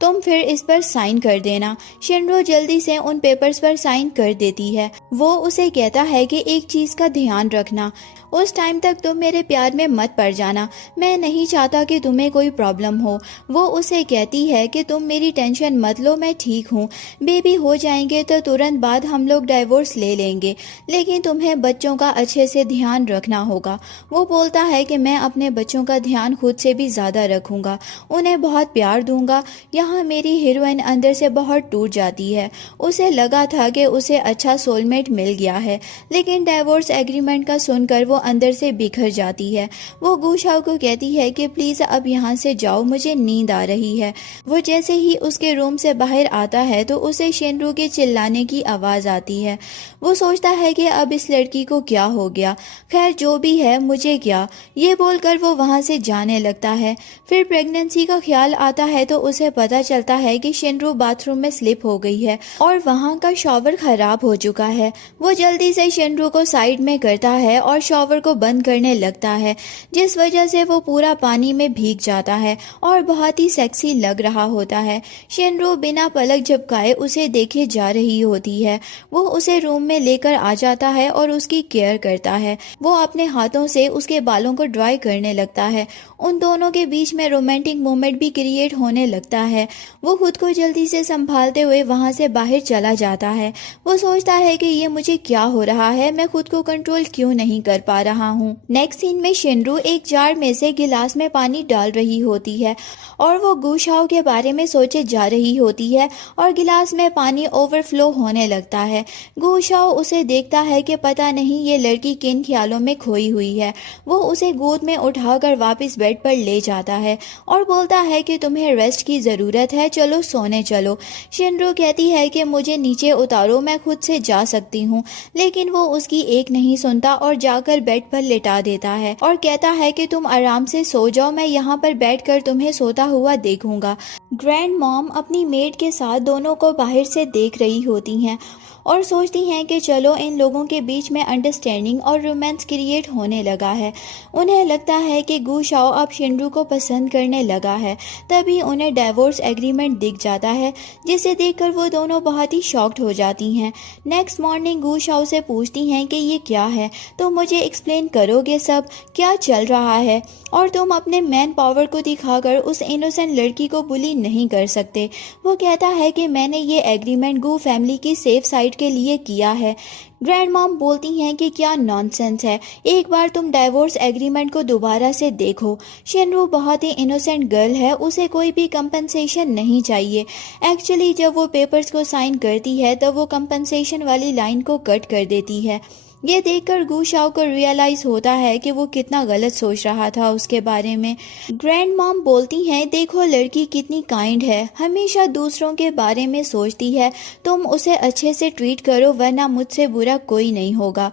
तुम फिर इस पर साइन कर देना। शिनरो जल्दी से उन पेपर्स पर साइन कर देती है। वो उसे कहता है कि एक चीज का ध्यान रखना, उस टाइम तक तुम मेरे प्यार में मत पड़ जाना, मैं नहीं चाहता कि तुम्हें कोई प्रॉब्लम हो। वो उसे कहती है कि तुम मेरी टेंशन मत लो, मैं ठीक हूँ, बेबी हो जाएंगे तो तुरंत बाद हम लोग डाइवोर्स ले लेंगे, लेकिन तुम्हें बच्चों का अच्छे से ध्यान रखना होगा। वो बोलता है कि मैं अपने बच्चों का ध्यान खुद से भी ज़्यादा रखूँगा, उन्हें बहुत प्यार दूंगा। यहाँ मेरी हीरोइन अंदर से बहुत टूट जाती है। उसे लगा था कि उसे अच्छा सोलमेट मिल गया है, लेकिन डाइवोर्स एग्रीमेंट का सुनकर वो अंदर से बिखर जाती है। वो गूशाओ को कहती है कि प्लीज अब यहाँ से जाओ, मुझे नींद आ रही है। वो जैसे ही उसके रूम से बाहर आता है तो उसे शिनरू के चिल्लाने की आवाज आती है। वो सोचता है कि अब इस लड़की को क्या हो गया, खैर जो भी है मुझे क्या, ये बोलकर वो वहां से जाने लगता है। फिर प्रेगनेंसी का ख्याल आता है तो उसे पता चलता है कि शिनरू बाथरूम में स्लिप हो गई है और वहां का शॉवर खराब हो चुका है। वो जल्दी से शिनरू को साइड में करता है और शॉवर को बंद करने लगता है, जिस वजह से वो पूरा पानी में भीग जाता है और बहुत ही सेक्सी लग रहा होता है। शिनरू बिना पलक झपकाए उसे देखे जा रही होती है। वो उसे रूम में लेकर आ जाता है और उसकी केयर करता है। वो अपने हाथों से उसके बालों को ड्राई करने लगता है। उन दोनों के बीच में रोमांटिक मोमेंट भी क्रिएट होने लगता है। वो खुद को जल्दी से संभालते हुए वहां से बाहर चला जाता है। वो सोचता है कि ये मुझे क्या हो रहा है, मैं खुद को कंट्रोल क्यों नहीं कर पा रहा हूँ। नेक्स्ट सीन में शिनरू एक जार में से गिलास में पानी डाल रही होती है और वो गूशाओ के बारे में सोचे जा रही होती है और गिलास में पानी ओवरफ्लो होने लगता है। गूशाओ उसे देखता है कि पता नहीं ये लड़की किन ख्यालों में खोई हुई है। वो उसे गोद में उठाकर वापस बेड पर ले जाता है और बोलता है कि तुम्हें रेस्ट की जरूरत है, चलो सोने चलो। शिनरू कहती है कि मुझे नीचे उतारो, मैं खुद से जा सकती हूँ, लेकिन वो उसकी एक नहीं सुनता और जाकर बेड पर लेटा देता है और कहता है कि तुम आराम से सो जाओ, मैं यहाँ पर बैठकर तुम्हें सोता हुआ देखूंगा। ग्रैंड मॉम अपनी मेड के साथ दोनों को बाहर से देख रही होती हैं और सोचती हैं कि चलो इन लोगों के बीच में अंडरस्टैंडिंग और रोमांस क्रिएट होने लगा है। उन्हें लगता है कि गूशाओ अब शिनरू को पसंद करने लगा है। तभी उन्हें डाइवोर्स एग्रीमेंट दिख जाता है, जिसे देखकर वो दोनों बहुत ही शॉक्ड हो जाती हैं। नेक्स्ट मॉर्निंग गूशाओ से पूछती हैं कि ये क्या है, तो मुझे एक्सप्लेन करोगे सब, क्या चल रहा है, और तुम अपने मैन पावर को दिखाकर उस इनोसेंट लड़की को बुली नहीं कर सकते। वो कहता है कि मैंने ये एग्रीमेंट गू फैमिली की सेफ साइड के लिए किया है। ग्रैंड मॉम बोलती हैं कि क्या नॉनसेंस है, एक बार तुम डाइवोर्स एग्रीमेंट को दोबारा से देखो। शिनरू बहुत ही इनोसेंट गर्ल है, उसे कोई भी कंपनसेशन नहीं चाहिए। एक्चुअली जब वो पेपर्स को साइन करती है तब वो कंपनसेशन वाली लाइन को कट कर देती है। ये देखकर गूशाओ को रियलाइज होता है कि वो कितना गलत सोच रहा था उसके बारे में। ग्रैंड मॉम बोलती हैं, देखो लड़की कितनी काइंड है, हमेशा दूसरों के बारे में सोचती है, तुम उसे अच्छे से ट्रीट करो वरना मुझसे बुरा कोई नहीं होगा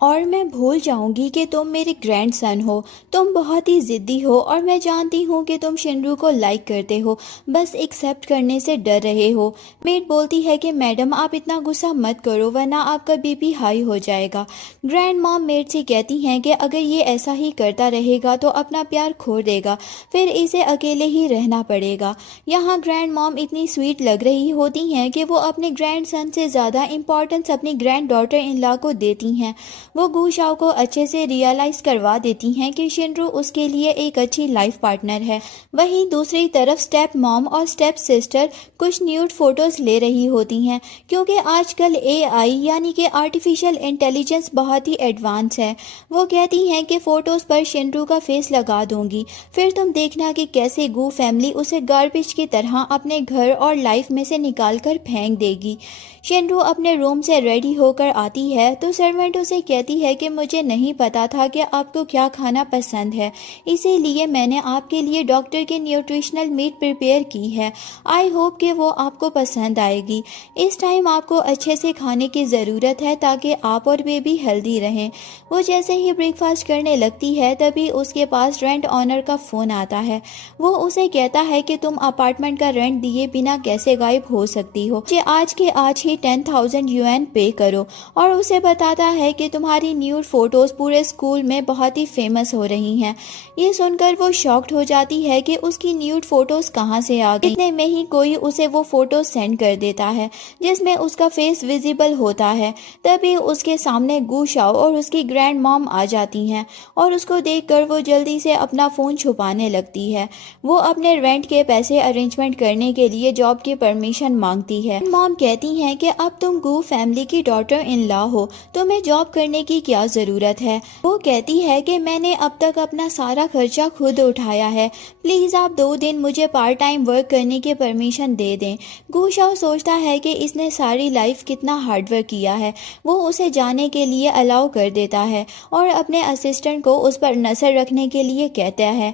और मैं भूल जाऊंगी कि तुम मेरे ग्रैंडसन हो। तुम बहुत ही जिद्दी हो और मैं जानती हूँ कि तुम शिनरू को लाइक करते हो, बस एक्सेप्ट करने से डर रहे हो। मेड बोलती है कि मैडम आप इतना गुस्सा मत करो वरना आपका बीपी हाई हो जाएगा। ग्रैंड मॉम मेड से कहती हैं कि अगर ये ऐसा ही करता रहेगा तो अपना प्यार खो देगा, फिर इसे अकेले ही रहना पड़ेगा। यहाँ ग्रैंड मॉम इतनी स्वीट लग रही होती हैं कि वो अपने ग्रैंडसन से ज़्यादा इम्पोर्टेंस अपनी ग्रैंड डॉटर इन लॉ को देती हैं। वो गूशाओ को अच्छे से रियलाइज करवा देती हैं कि शिनरू उसके लिए एक अच्छी लाइफ पार्टनर है। वहीं दूसरी तरफ स्टेप मॉम और स्टेप सिस्टर कुछ न्यूड फोटोज ले रही होती हैं, क्योंकि आजकल एआई यानी कि आर्टिफिशियल इंटेलिजेंस बहुत ही एडवांस है। वो कहती हैं कि फोटोज पर शिनरू का फेस लगा दूंगी, फिर तुम देखना कि कैसे गू फैमिली उसे गार्बेज की तरह अपने घर और लाइफ में से निकाल कर फेंक देगी। शिनरू अपने रूम से रेडी होकर आती है तो सर्वेंट उसे कहती है कि मुझे नहीं पता था कि आपको क्या खाना पसंद है, इसीलिए मैंने आपके लिए डॉक्टर की न्यूट्रिशनल मीट प्रिपेयर की है। आई होप कि वो आपको पसंद आएगी। इस टाइम आपको अच्छे से खाने की ज़रूरत है ताकि आप और बेबी हेल्दी रहें। वो जैसे ही ब्रेकफास्ट करने लगती है तभी उसके पास रेंट ऑनर का फ़ोन आता है। वो उसे कहता है कि तुम अपार्टमेंट का रेंट दिए बिना कैसे गायब हो सकती हो, मुझे आज के आज ही 10,000 युएन पे करो। और उसे बताता है कि तुम्हारी न्यूड फोटोज पूरे स्कूल में बहुत ही फेमस हो रही हैं। ये सुनकर वो शॉक्ड हो जाती है कि उसकी न्यूड फोटोज कहाँ से आ गई। इतने में ही कोई उसे वो फोटो सेंड कर देता है जिसमें उसका फेस विजिबल होता है। तभी उसके सामने गूशाओ और उसकी ग्रैंड मॉम आ जाती हैं और उसको देखकर वो जल्दी से अपना फोन छुपाने लगती है। वो अपने रेंट के पैसे अरेंजमेंट करने के लिए जॉब की परमिशन मांगती है। मॉम कहती हैं कि अब तुम गू फैमिली की डॉटर इन लॉ हो, तुम्हें जॉब करने की क्या ज़रूरत है। वो कहती है कि मैंने अब तक अपना सारा खर्चा खुद उठाया है, प्लीज़ आप 2 दिन मुझे पार्ट टाइम वर्क करने की परमिशन दे दें। गू शाओ सोचता है कि इसने सारी लाइफ कितना हार्डवर्क किया है। वो उसे जाने के लिए अलाउ कर देता है और अपने असिस्टेंट को उस पर नज़र रखने के लिए कहता है।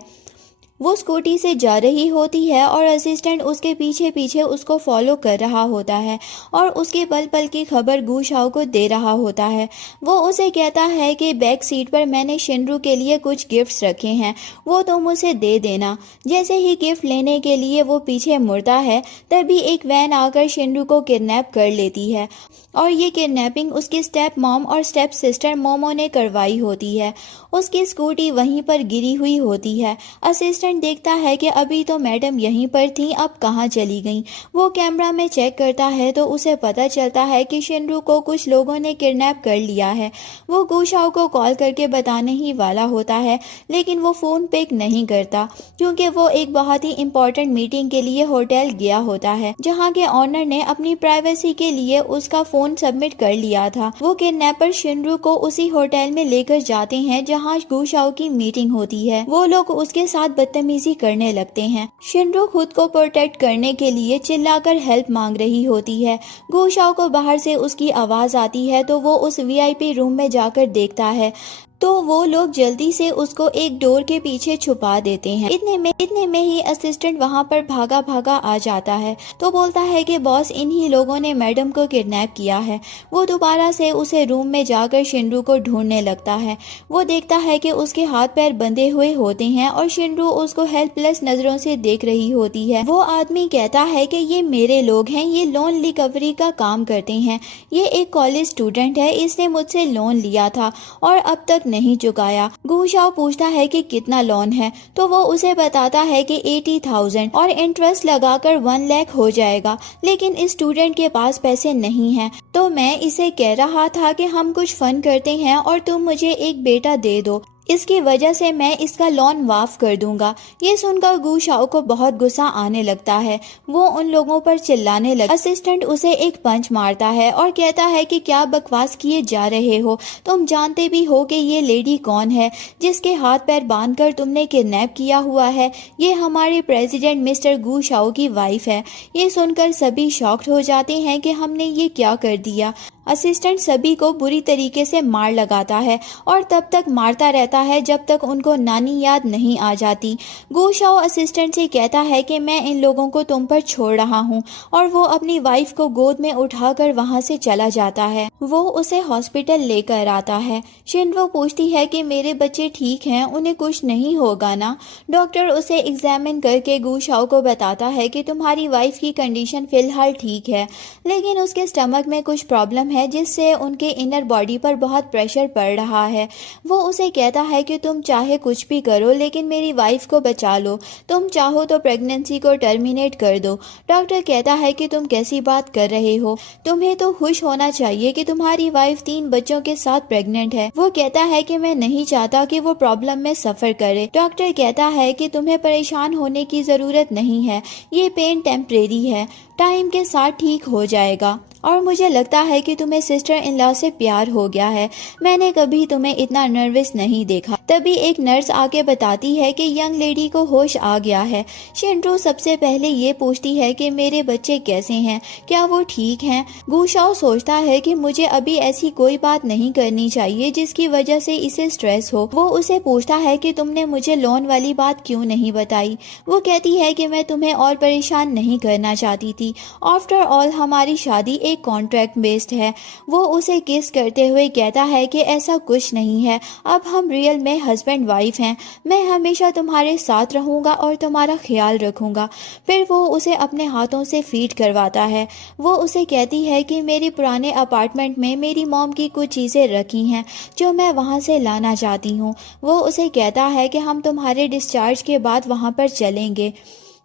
वो स्कूटी से जा रही होती है और असिस्टेंट उसके पीछे पीछे उसको फॉलो कर रहा होता है और उसके पल पल की खबर गू शाओ को दे रहा होता है। वो उसे कहता है कि बैक सीट पर मैंने शिनरू के लिए कुछ गिफ्ट्स रखे हैं, वो तुम उसे दे देना। जैसे ही गिफ्ट लेने के लिए वो पीछे मुड़ता है, तभी एक वैन आकर शिनरू को किडनैप कर लेती है और ये किडनैपिंग उसकी स्टेप मॉम और स्टेप सिस्टर मोमो ने करवाई होती है। उसकी स्कूटी वहीं पर गिरी हुई होती है। असिस्टेंट देखता है कि अभी तो मैडम यहीं पर थी, अब कहाँ चली गई। वो कैमरा में चेक करता है तो उसे पता चलता है कि शिनरू को कुछ लोगों ने किडनैप कर लिया है। वो गू शाओ को कॉल करके बताने ही वाला होता है, लेकिन वो फ़ोन पिक नहीं करता क्योंकि वो एक बहुत ही इम्पोर्टेंट मीटिंग के लिए होटल गया होता है, जहाँ के ऑनर ने अपनी प्राइवेसी के लिए उसका फ़ोन सबमिट कर लिया था। वो किडनैपर शिनरू को उसी होटल में लेकर जाते हैं जहाँ गू शाओ की मीटिंग होती है। वो लोग उसके साथ बदतमीजी करने लगते हैं। शिनरू खुद को प्रोटेक्ट करने के लिए चिल्लाकर हेल्प मांग रही होती है। गू शाओ को बाहर से उसकी आवाज आती है तो वो उस वीआईपी रूम में जाकर देखता है तो वो लोग जल्दी से उसको एक डोर के पीछे छुपा देते हैं। इतने में ही असिस्टेंट वहां पर भागा भागा आ जाता है तो बोलता है कि बॉस, इन्हीं लोगों ने मैडम को किडनैप किया है। वो दोबारा से उसे रूम में जाकर शिनरू को ढूंढने लगता है। वो देखता है कि उसके हाथ पैर बंधे हुए होते हैं और शिनरू उसको हेल्पलेस नजरों से देख रही होती है। वो आदमी कहता है कि ये मेरे लोग हैं, ये लोन रिकवरी का काम करते हैं। ये एक कॉलेज स्टूडेंट है, इसने मुझसे लोन लिया था और अब तक नहीं चुकाया। गू शाओ पूछता है कि कितना लोन है तो वो उसे बताता है कि 80,000 और इंटरेस्ट लगाकर 1 लाख हो जाएगा, लेकिन इस स्टूडेंट के पास पैसे नहीं हैं। तो मैं इसे कह रहा था कि हम कुछ फन करते हैं और तुम मुझे एक बेटा दे दो, इसकी वजह से मैं इसका लोन माफ कर दूंगा। ये सुनकर गू शाओ को बहुत गुस्सा आने लगता है। वो उन लोगों पर चिल्लाने लगा। असिस्टेंट उसे एक पंच मारता है और कहता है कि क्या बकवास किए जा रहे हो, तुम जानते भी हो कि ये लेडी कौन है जिसके हाथ पैर बांधकर तुमने किडनैप किया हुआ है। ये हमारे प्रेसिडेंट मिस्टर गू शाओ की वाइफ है। ये सुनकर सभी शॉक्ड हो जाते हैं कि हमने ये क्या कर दिया। असिस्टेंट सभी को बुरी तरीके से मार लगाता है और तब तक मारता रहता है जब तक उनको नानी याद नहीं आ जाती। गू शाओ असिस्टेंट से कहता है कि मैं इन लोगों को तुम पर छोड़ रहा हूँ और वो अपनी वाइफ को गोद में उठाकर वहाँ से चला जाता है। वो उसे हॉस्पिटल लेकर आता है। शिनरू पूछती है कि मेरे बच्चे ठीक हैं, उन्हें कुछ नहीं होगा ना। डॉक्टर उसे एग्जामिन करके गू शाओ को बताता है कि तुम्हारी वाइफ की कंडीशन फिलहाल ठीक है, लेकिन उसके स्टमक में कुछ प्रॉब्लम है जिससे उनके इनर बॉडी पर बहुत प्रेशर पड़ रहा है। वो उसे कहता है कि तुम चाहे कुछ भी करो लेकिन मेरी वाइफ को बचा लो, तुम चाहो तो प्रेगनेंसी को टर्मिनेट कर दो। डॉक्टर कहता है कि तुम कैसी बात कर रहे हो, तुम्हें तो खुश होना चाहिए कि तुम्हारी वाइफ 3 बच्चों के साथ प्रेग्नेंट है। वो कहता है कि मैं नहीं चाहता कि वो प्रॉब्लम में सफर करे। डॉक्टर कहता है कि तुम्हें परेशान होने की जरूरत नहीं है, ये पेन टेम्परेरी है, टाइम के साथ ठीक हो जाएगा। और मुझे लगता है कि तुम्हें सिस्टर इन लॉ से प्यार हो गया है, मैंने कभी तुम्हें इतना नर्वस नहीं देखा। तभी एक नर्स आके बताती है कि यंग लेडी को होश आ गया है। शिनरू सबसे पहले ये पूछती है कि मेरे बच्चे कैसे हैं, क्या वो ठीक हैं। गू शाओ सोचता है कि मुझे अभी ऐसी कोई बात नहीं करनी चाहिए जिसकी वजह से इसे स्ट्रेस हो। वो उसे पूछता है कि तुमने मुझे लोन वाली बात क्यों नहीं बताई। वो कहती है कि मैं तुम्हें और परेशान नहीं करना चाहती थी, आफ्टर ऑल हमारी शादी एक कॉन्ट्रैक्ट बेस्ड है। वो उसे किस करते हुए कहता है कि ऐसा कुछ नहीं है, अब हम रियल में हस्बैंड वाइफ हैं, मैं हमेशा तुम्हारे साथ रहूंगा और तुम्हारा ख्याल रखूंगा। फिर वो उसे अपने हाथों से फीड करवाता है। वो उसे कहती है कि मेरे पुराने अपार्टमेंट में मेरी मॉम की कुछ चीज़ें रखी हैं जो मैं वहाँ से लाना चाहती हूँ। वो उसे कहता है कि हम तुम्हारे डिस्चार्ज के बाद वहाँ पर चलेंगे।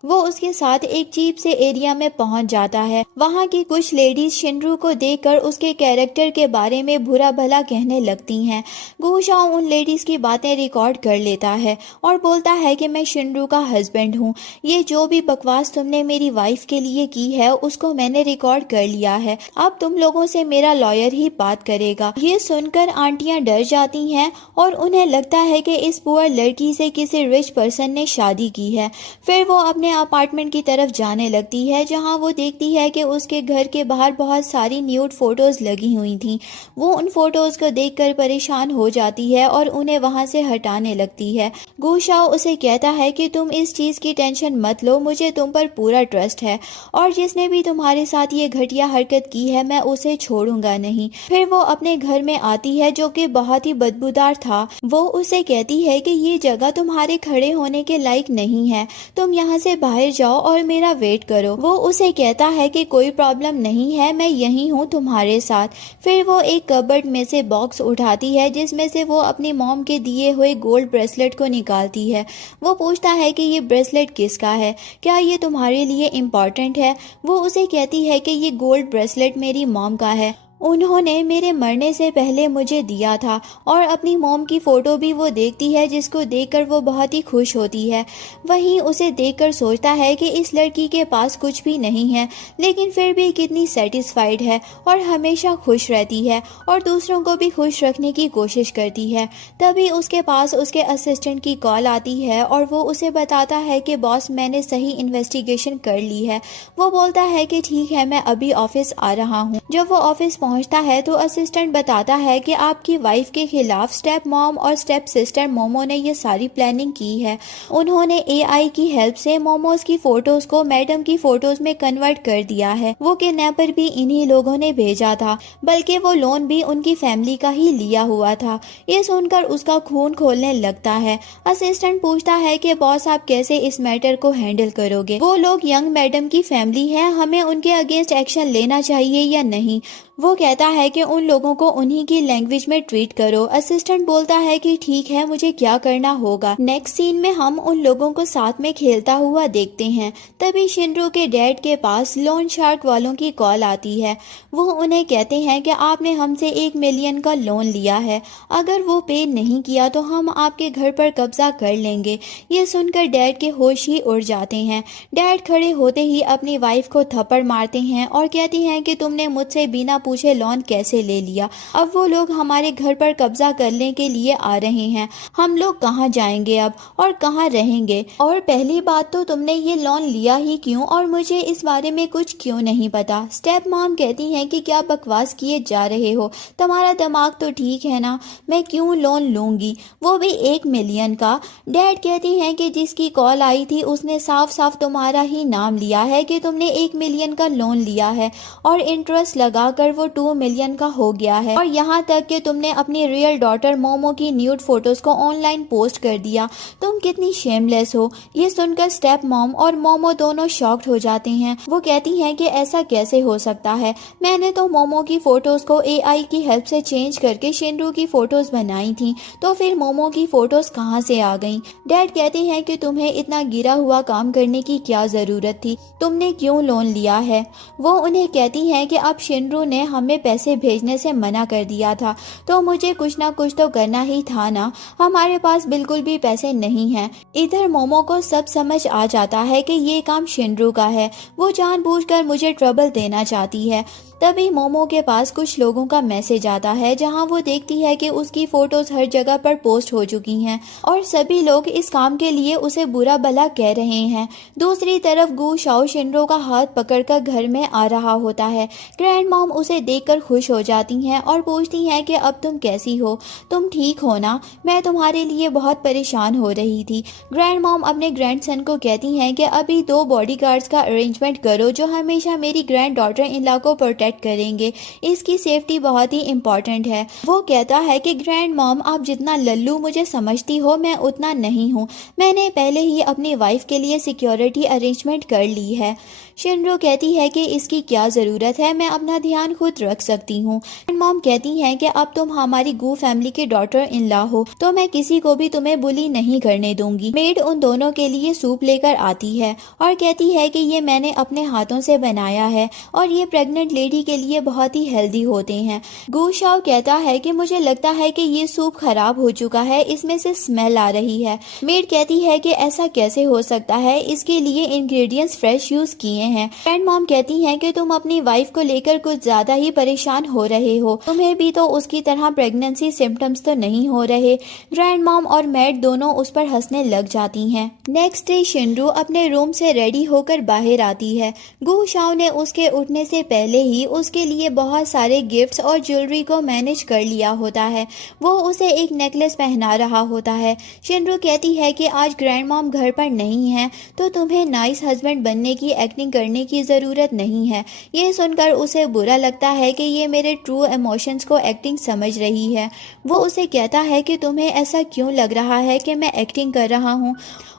वो उसके साथ एक जीप से एरिया में पहुंच जाता है। वहाँ की कुछ लेडीज शिनरू को देखकर उसके कैरेक्टर के बारे में बुरा भला कहने लगती हैं। गु शाओ उन लेडीज की बातें रिकॉर्ड कर लेता है और बोलता है कि मैं शिनरू का हस्बैंड हूँ। ये जो भी बकवास तुमने मेरी वाइफ के लिए की है उसको मैंने रिकॉर्ड कर लिया है। अब तुम लोगों से मेरा लॉयर ही बात करेगा। ये सुनकर आंटियां डर जाती हैं और उन्हें लगता है कि इस पुअर लड़की से किसी रिच पर्सन ने शादी की है। फिर वो अपने अपार्टमेंट की तरफ जाने लगती है जहां वो देखती है कि उसके घर के बाहर बहुत सारी न्यूड फोटोज लगी हुई थी। वो उन फोटोज को देखकर परेशान हो जाती है और उन्हें वहां से हटाने लगती है। गु शाओ उसे कहता है कि तुम इस चीज की टेंशन मत लो, मुझे तुम पर पूरा ट्रस्ट है और जिसने भी तुम्हारे साथ ये घटिया हरकत की है मैं उसे छोड़ूंगा नहीं। फिर वो अपने घर में आती है जो कि बहुत ही बदबूदार था। वो उसे कहती है कि ये जगह तुम्हारे खड़े होने के लायक नहीं है, तुम यहाँ से बाहर जाओ और मेरा वेट करो। वो उसे कहता है कि कोई प्रॉब्लम नहीं है, मैं यहीं हूँ तुम्हारे साथ। फिर वो एक कबर्ड में से बॉक्स उठाती है जिसमें से वो अपनी मॉम के दिए हुए गोल्ड ब्रेसलेट को निकालती है। वो पूछता है कि ये ब्रेसलेट किसका है, क्या ये तुम्हारे लिए इम्पोर्टेंट है। वो उसे कहती है कि ये गोल्ड ब्रेसलेट मेरी मॉम का है, उन्होंने मेरे मरने से पहले मुझे दिया था। और अपनी मॉम की फोटो भी वो देखती है जिसको देखकर वो बहुत ही खुश होती है। वहीं उसे देखकर सोचता है कि इस लड़की के पास कुछ भी नहीं है लेकिन फिर भी कितनी सेटिस्फाइड है और हमेशा खुश रहती है और दूसरों को भी खुश रखने की कोशिश करती है। तभी उसके पास उसके असिस्टेंट की कॉल आती है और वो उसे बताता है कि बॉस मैंने सही इन्वेस्टिगेशन कर ली है। वो बोलता है कि ठीक है मैं अभी ऑफिस आ रहा हूँ। जब वो ऑफिस पहुंचता है तो असिस्टेंट बताता है कि आपकी वाइफ के खिलाफ स्टेप मॉम और स्टेप सिस्टर मोमो ने ये सारी प्लानिंग की है। उन्होंने एआई की हेल्प से मोमोज की फोटोज को मैडम की फोटोज में कन्वर्ट कर दिया है। वो किडनैपर भी इन्हीं लोगों ने भेजा था, बल्कि वो लोन भी उनकी फैमिली का ही लिया हुआ था। ये सुनकर उसका खून खोलने लगता है। असिस्टेंट पूछता है कि बॉस आप कैसे इस मैटर को हैंडल करोगे। वो लोग यंग मैडम की फैमिली है, हमें उनके अगेंस्ट एक्शन लेना चाहिए या नहीं। वो कहता है कि उन लोगों को उन्हीं की लैंग्वेज में ट्रीट करो। असिस्टेंट बोलता है कि ठीक है मुझे क्या करना होगा। नेक्स्ट सीन में हम उन लोगों को साथ में खेलता हुआ देखते हैं। तभी शिनरू के डैड के पास लोन शार्क वालों की कॉल आती है। वो उन्हें कहते हैं कि आपने हमसे 1 मिलियन का लोन लिया है, अगर वो पे नहीं किया तो हम आपके घर पर कब्जा कर लेंगे। ये सुनकर डैड के होश ही उड़ जाते हैं। डैड खड़े होते ही अपनी वाइफ को थप्पड़ मारते हैं और कहती हैं कि तुमने मुझसे बिना पूछे लोन कैसे ले लिया। अब वो लोग हमारे घर पर कब्जा करने के लिए आ रहे हैं, हम लोग कहाँ जाएंगे अब और कहाँ रहेंगे। और पहली बात तो तुमने ये लोन लिया ही क्यों और मुझे इस बारे में कुछ क्यों नहीं पता। स्टेप मॉम कहती हैं कि क्या बकवास किए जा रहे हो, तुम्हारा दिमाग तो ठीक है ना, मैं क्यों लोन लूंगी, वो भी 1 मिलियन का। डैड कहती हैं कि जिसकी कॉल आई थी उसने साफ साफ तुम्हारा ही नाम लिया है कि तुमने 1 मिलियन का लोन लिया है और इंटरेस्ट लगाकर वो 2 मिलियन का हो गया है। और यहाँ तक कि तुमने अपनी रियल डॉटर मोमो की न्यूड फोटोज को ऑनलाइन पोस्ट कर दिया। तुम कितनी शेमलेस हो। ये सुनकर स्टेप मॉम और मोमो दोनों शॉक्ड हो जाते हैं। वो कहती हैं कि ऐसा कैसे हो सकता है, मैंने तो मोमो की फोटोज को एआई की हेल्प से चेंज करके शिनरू की फोटोज बनाई थी, तो फिर मोमो की फोटोज कहाँ से आ गई। डैड कहते हैं कि तुम्हें इतना गिरा हुआ काम करने की क्या जरूरत थी, तुमने क्यों लोन लिया है। वो उन्हें कहती हैं कि अब शिनरू ने हमें पैसे भेजने से मना कर दिया था तो मुझे कुछ ना कुछ तो करना ही था ना, हमारे पास बिल्कुल भी पैसे नहीं हैं। इधर मोमो को सब समझ आ जाता है कि ये काम शिनरू का है, वो जानबूझकर मुझे ट्रबल देना चाहती है। तभी मोमो के पास कुछ लोगों का मैसेज आता है जहां वो देखती है कि उसकी फोटोज हर जगह पर पोस्ट हो चुकी हैं और सभी लोग इस काम के लिए उसे बुरा भला कह रहे हैं। दूसरी तरफ गु शाओ शिनरू का हाथ पकड़कर घर में आ रहा होता है। ग्रैंड मॉम उसे देखकर खुश हो जाती हैं और पूछती हैं कि अब तुम कैसी हो, तुम ठीक हो ना, मैं तुम्हारे लिए बहुत परेशान हो रही थी। ग्रैंड मॉम अपने ग्रैंडसन को कहती हैं कि अभी 2 बॉडीगार्ड्स का अरेंजमेंट करो जो हमेशा मेरी ग्रैंड डॉटर इन लॉ को प्रोटेक्ट करेंगे, इसकी सेफ्टी बहुत ही इम्पोर्टेंट है। वो कहता है कि ग्रैंड मॉम आप जितना लल्लू मुझे समझती हो मैं उतना नहीं हूँ, मैंने पहले ही अपनी वाइफ के लिए सिक्योरिटी अरेंजमेंट कर ली है। शिनरू कहती है कि इसकी क्या जरूरत है, मैं अपना ध्यान खुद खुद रख सकती हूँ। मॉम कहती हैं कि अब तुम हमारी गू फैमिली के डॉटर इन लॉ हो, तो मैं किसी को भी तुम्हें बुली नहीं करने दूंगी। मेड उन दोनों के लिए सूप लेकर आती है और कहती है कि ये मैंने अपने हाथों से बनाया है और ये प्रेग्नेंट लेडी के लिए बहुत ही हेल्दी होते हैं। गू शाओ कहता है कि मुझे लगता है कि ये सूप खराब हो चुका है, इसमें से स्मेल आ रही है। मेड कहती है कि ऐसा कैसे हो सकता है, इसके लिए इंग्रेडिएंट्स फ्रेश यूज किए हैं। ग्रैंड मॉम कहती हैं कि तुम अपनी वाइफ को लेकर कुछ ज्यादा ही परेशान हो रहे हो, तुम्हें भी तो उसकी तरह प्रेगनेंसी सिम्टम्स तो नहीं हो रहे। ग्रैंड मॉम और मैड दोनों उस पर हंसने लग जाती हैं। नेक्स्ट डे शिनरू अपने रूम से रेडी होकर बाहर आती है। गू शाओ ने उसके उठने से पहले ही उसके लिए बहुत सारे गिफ्ट्स और ज्वेलरी को मैनेज कर लिया होता है। वो उसे एक नेकलेस पहना रहा होता है। शिनरू कहती है कि आज ग्रैंड मॉम घर पर नहीं है, तो तुम्हें नाइस हस्बैंड बनने की एक्टिंग करने की ज़रूरत नहीं है। ये सुनकर उसे बुरा लगता है कि ये मेरे ट्रू इमोशंस को एक्टिंग समझ रही है। वो उसे कहता है कि तुम्हें ऐसा क्यों लग रहा है कि मैं एक्टिंग कर रहा हूँ,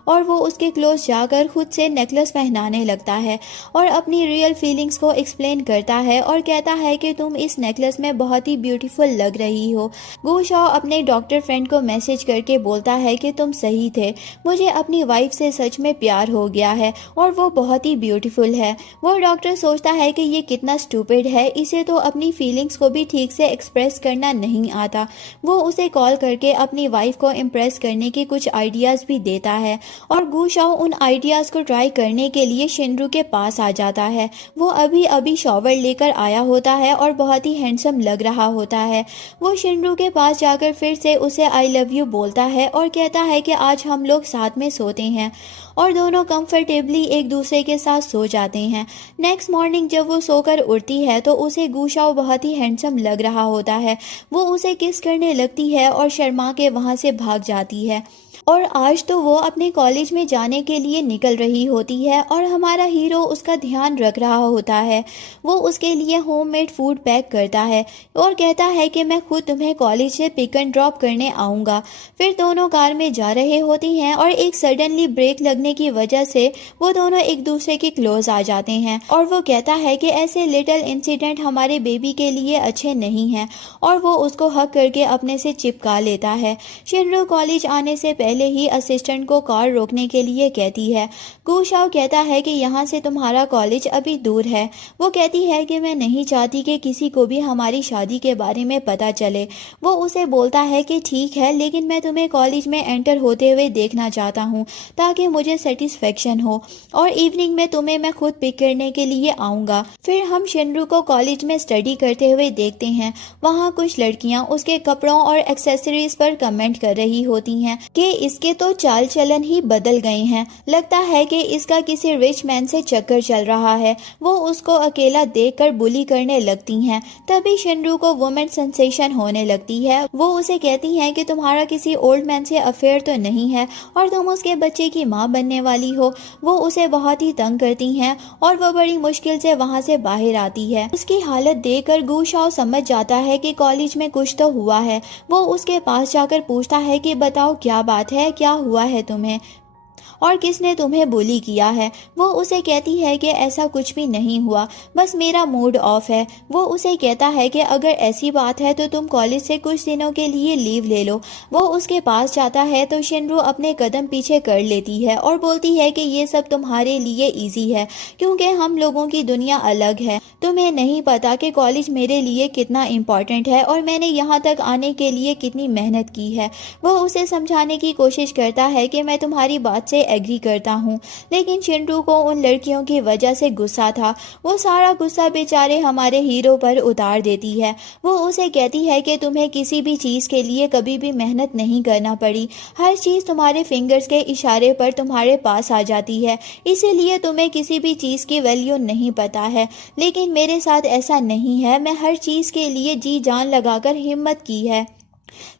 और वो उसके क्लोज जाकर खुद से नेकलेस पहनाने लगता है और अपनी रियल फीलिंग्स को एक्सप्लेन करता है और कहता है कि तुम इस नेकलेस में बहुत ही ब्यूटीफुल लग रही हो। गू शाओ अपने डॉक्टर फ्रेंड को मैसेज करके बोलता है कि तुम सही थे, मुझे अपनी वाइफ से सच में प्यार हो गया है और वो बहुत ही ब्यूटीफुल है। वो डॉक्टर सोचता है कि ये कितना स्टूपिड है, इसे तो अपनी फीलिंग्स को भी ठीक से एक्सप्रेस करना नहीं आता। वो उसे कॉल करके अपनी वाइफ को इम्प्रेस करने के कुछ आइडियाज़ भी देता है और गू शाओ उन आइडियाज़ को ट्राई करने के लिए शिनरू के पास आ जाता है। वो अभी अभी शॉवर लेकर आया होता है और बहुत ही हैंडसम लग रहा होता है। वो शिनरू के पास जाकर फिर से उसे आई लव यू बोलता है और कहता है कि आज हम लोग साथ में सोते हैं, और दोनों कंफर्टेबली एक दूसरे के साथ सो जाते हैं। नेक्स्ट मॉर्निंग जब वो सोकर उठती है तो उसे गू शाओ बहुत ही हैंडसम लग रहा होता है। वो उसे किस करने लगती है और शर्मा के वहाँ से भाग जाती है। और आज तो वो अपने कॉलेज में जाने के लिए निकल रही होती है और हमारा हीरो उसका ध्यान रख रहा होता है। वो उसके लिए होममेड फूड पैक करता है और कहता है कि मैं खुद तुम्हें कॉलेज से पिक एंड ड्रॉप करने आऊँगा। फिर दोनों कार में जा रहे होती हैं और एक सडनली ब्रेक लगने की वजह से वो दोनों एक दूसरे के क्लोज आ जाते हैं और वो कहता है कि ऐसे लिटिल इंसिडेंट हमारे बेबी के लिए अच्छे नहीं हैं, और वो उसको हक करके अपने से चिपका लेता है। शिनरू कॉलेज आने से पहले ही असिस्टेंट को कार रोकने के लिए कहती है। गू शाओ कहता है कि यहाँ से तुम्हारा कॉलेज अभी दूर है। वो कहती है कि मैं नहीं चाहती कि किसी को भी हमारी शादी के बारे में पता चले। वो उसे बोलता है कि ठीक है, लेकिन मैं तुम्हें कॉलेज में एंटर होते हुए देखना चाहता हूँ ताकि मुझे सेटिस्फेक्शन हो, और इवनिंग में तुम्हें मैं खुद पिक करने के लिए आऊँगा। फिर हम शिनरू को कॉलेज में स्टडी करते हुए देखते हैं। वहाँ कुछ लड़कियाँ उसके कपड़ों और एक्सेसरीज पर कमेंट कर रही होती हैं कि इसके तो चाल चलन ही बदल गए हैं, लगता है कि इसका किसी रिच मैन से चक्कर चल रहा है। वो उसको अकेला देखकर बुली करने लगती हैं। तभी शिनरू को वुमेन सेंसेशन होने लगती है। वो उसे कहती हैं कि तुम्हारा किसी ओल्ड मैन से अफेयर तो नहीं है और तुम उसके बच्चे की माँ बनने वाली हो। वो उसे बहुत ही तंग करती हैं और वो बड़ी मुश्किल से वहाँ से बाहर आती है। उसकी हालत देखकर गू शाओ समझ जाता है कि कॉलेज में कुछ तो हुआ है। वो उसके पास जाकर पूछता है कि बताओ क्या बात है, क्या हुआ है तुम्हें और किसने तुम्हें बुली किया है। वो उसे कहती है कि ऐसा कुछ भी नहीं हुआ, बस मेरा मूड ऑफ है। वो उसे कहता है कि अगर ऐसी बात है तो तुम कॉलेज से कुछ दिनों के लिए लीव ले लो। वो उसके पास जाता है तो शिनरू अपने कदम पीछे कर लेती है और बोलती है कि ये सब तुम्हारे लिए इजी है क्योंकि हम लोगों की दुनिया अलग है। तुम्हें नहीं पता कि कॉलेज मेरे लिए कितना इम्पोर्टेंट है और मैंने यहाँ तक आने के लिए कितनी मेहनत की है। वो उसे समझाने की कोशिश करता है कि मैं तुम्हारी बात से एग्री करता हूँ, लेकिन शिनरू को उन लड़कियों की वजह से गुस्सा था। वो सारा गुस्सा बेचारे हमारे हीरो पर उतार देती है। वो उसे कहती है कि तुम्हें किसी भी चीज़ के लिए कभी भी मेहनत नहीं करना पड़ी, हर चीज़ तुम्हारे फिंगर्स के इशारे पर तुम्हारे पास आ जाती है, इसीलिए तुम्हें किसी भी चीज़ की वैल्यू नहीं पता है। लेकिन मेरे साथ ऐसा नहीं है, मैं हर चीज़ के लिए जी जान लगाकर हिम्मत की है।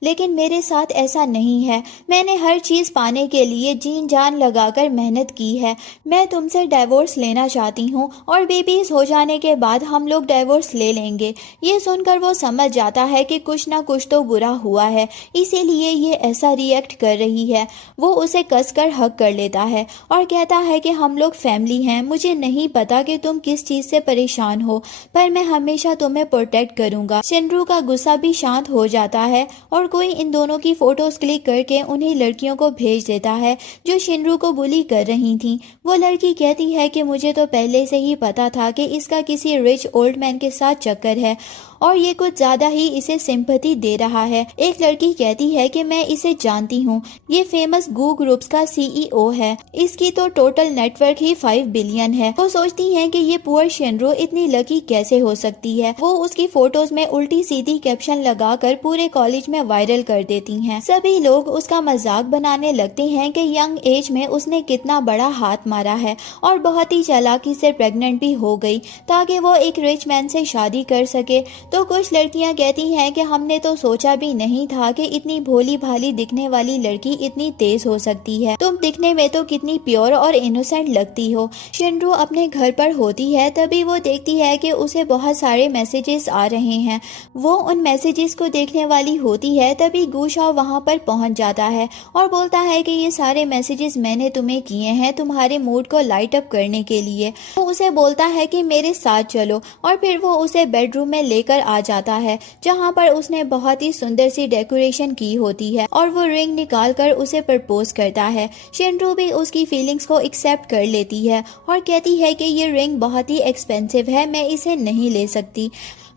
लेकिन मेरे साथ ऐसा नहीं है। मैंने हर चीज़ पाने के लिए जीन जान लगाकर मेहनत की है। मैं तुमसे डिवोर्स लेना चाहती हूँ और बेबीज हो जाने के बाद हम लोग डिवोर्स ले लेंगे। ये सुनकर वो समझ जाता है कि कुछ ना कुछ तो बुरा हुआ है, इसीलिए ये ऐसा रिएक्ट कर रही है। वो उसे कसकर हक कर लेता है और कहता है कि हम लोग फैमिली हैं। मुझे नहीं पता कि तुम किस चीज़ से परेशान हो, पर मैं हमेशा तुम्हें प्रोटेक्ट करूंगा। शिनरू का गुस्सा भी शांत हो जाता है और कोई इन दोनों की फोटोज क्लिक करके उन्हीं लड़कियों को भेज देता है जो शिनरू को बुली कर रही थी। वो लड़की कहती है कि मुझे तो पहले से ही पता था कि इसका किसी रिच ओल्ड मैन के साथ चक्कर है और ये कुछ ज्यादा ही इसे सिंपैथी दे रहा है। एक लड़की कहती है कि मैं इसे जानती हूँ, ये फेमस गू ग्रुप्स का सीईओ है। इसकी तो टोटल नेटवर्क ही 5 बिलियन है। वो सोचती हैं कि ये पुअर शिनरू इतनी लकी कैसे हो सकती है। वो उसकी फोटोज में उल्टी सीधी कैप्शन लगाकर पूरे कॉलेज में वायरल कर देती हैं। सभी लोग उसका मजाक बनाने लगते हैं कि यंग एज में उसने कितना बड़ा हाथ मारा है और बहुत ही चालाकी से प्रेग्नेंट भी हो गई ताकि वो एक रिच मैन से शादी कर सके। तो कुछ लड़कियां कहती हैं कि हमने तो सोचा भी नहीं था कि इतनी भोली भाली दिखने वाली लड़की इतनी तेज हो सकती है। तुम दिखने में तो कितनी प्योर और इनोसेंट लगती हो। शिनरू अपने घर पर होती है, तभी वो देखती है कि उसे बहुत सारे मैसेजेस आ रहे हैं। वो उन मैसेजेस को देखने वाली होती है, तभी गुशाओ वहां पर पहुंच जाता है और बोलता है कि ये सारे मैसेजेस मैंने तुम्हें किए हैं तुम्हारे मूड को लाइट अप करने के लिए। वो उसे बोलता है कि मेरे साथ चलो और फिर वो उसे बेडरूम में लेकर आ जाता है जहां पर उसने बहुत ही सुंदर सी डेकोरेशन की होती है और वो रिंग निकाल कर उसे प्रपोज करता है। शिनरू भी उसकी फीलिंग्स को एक्सेप्ट कर लेती है और कहती है कि ये रिंग बहुत ही एक्सपेंसिव है, मैं इसे नहीं ले सकती।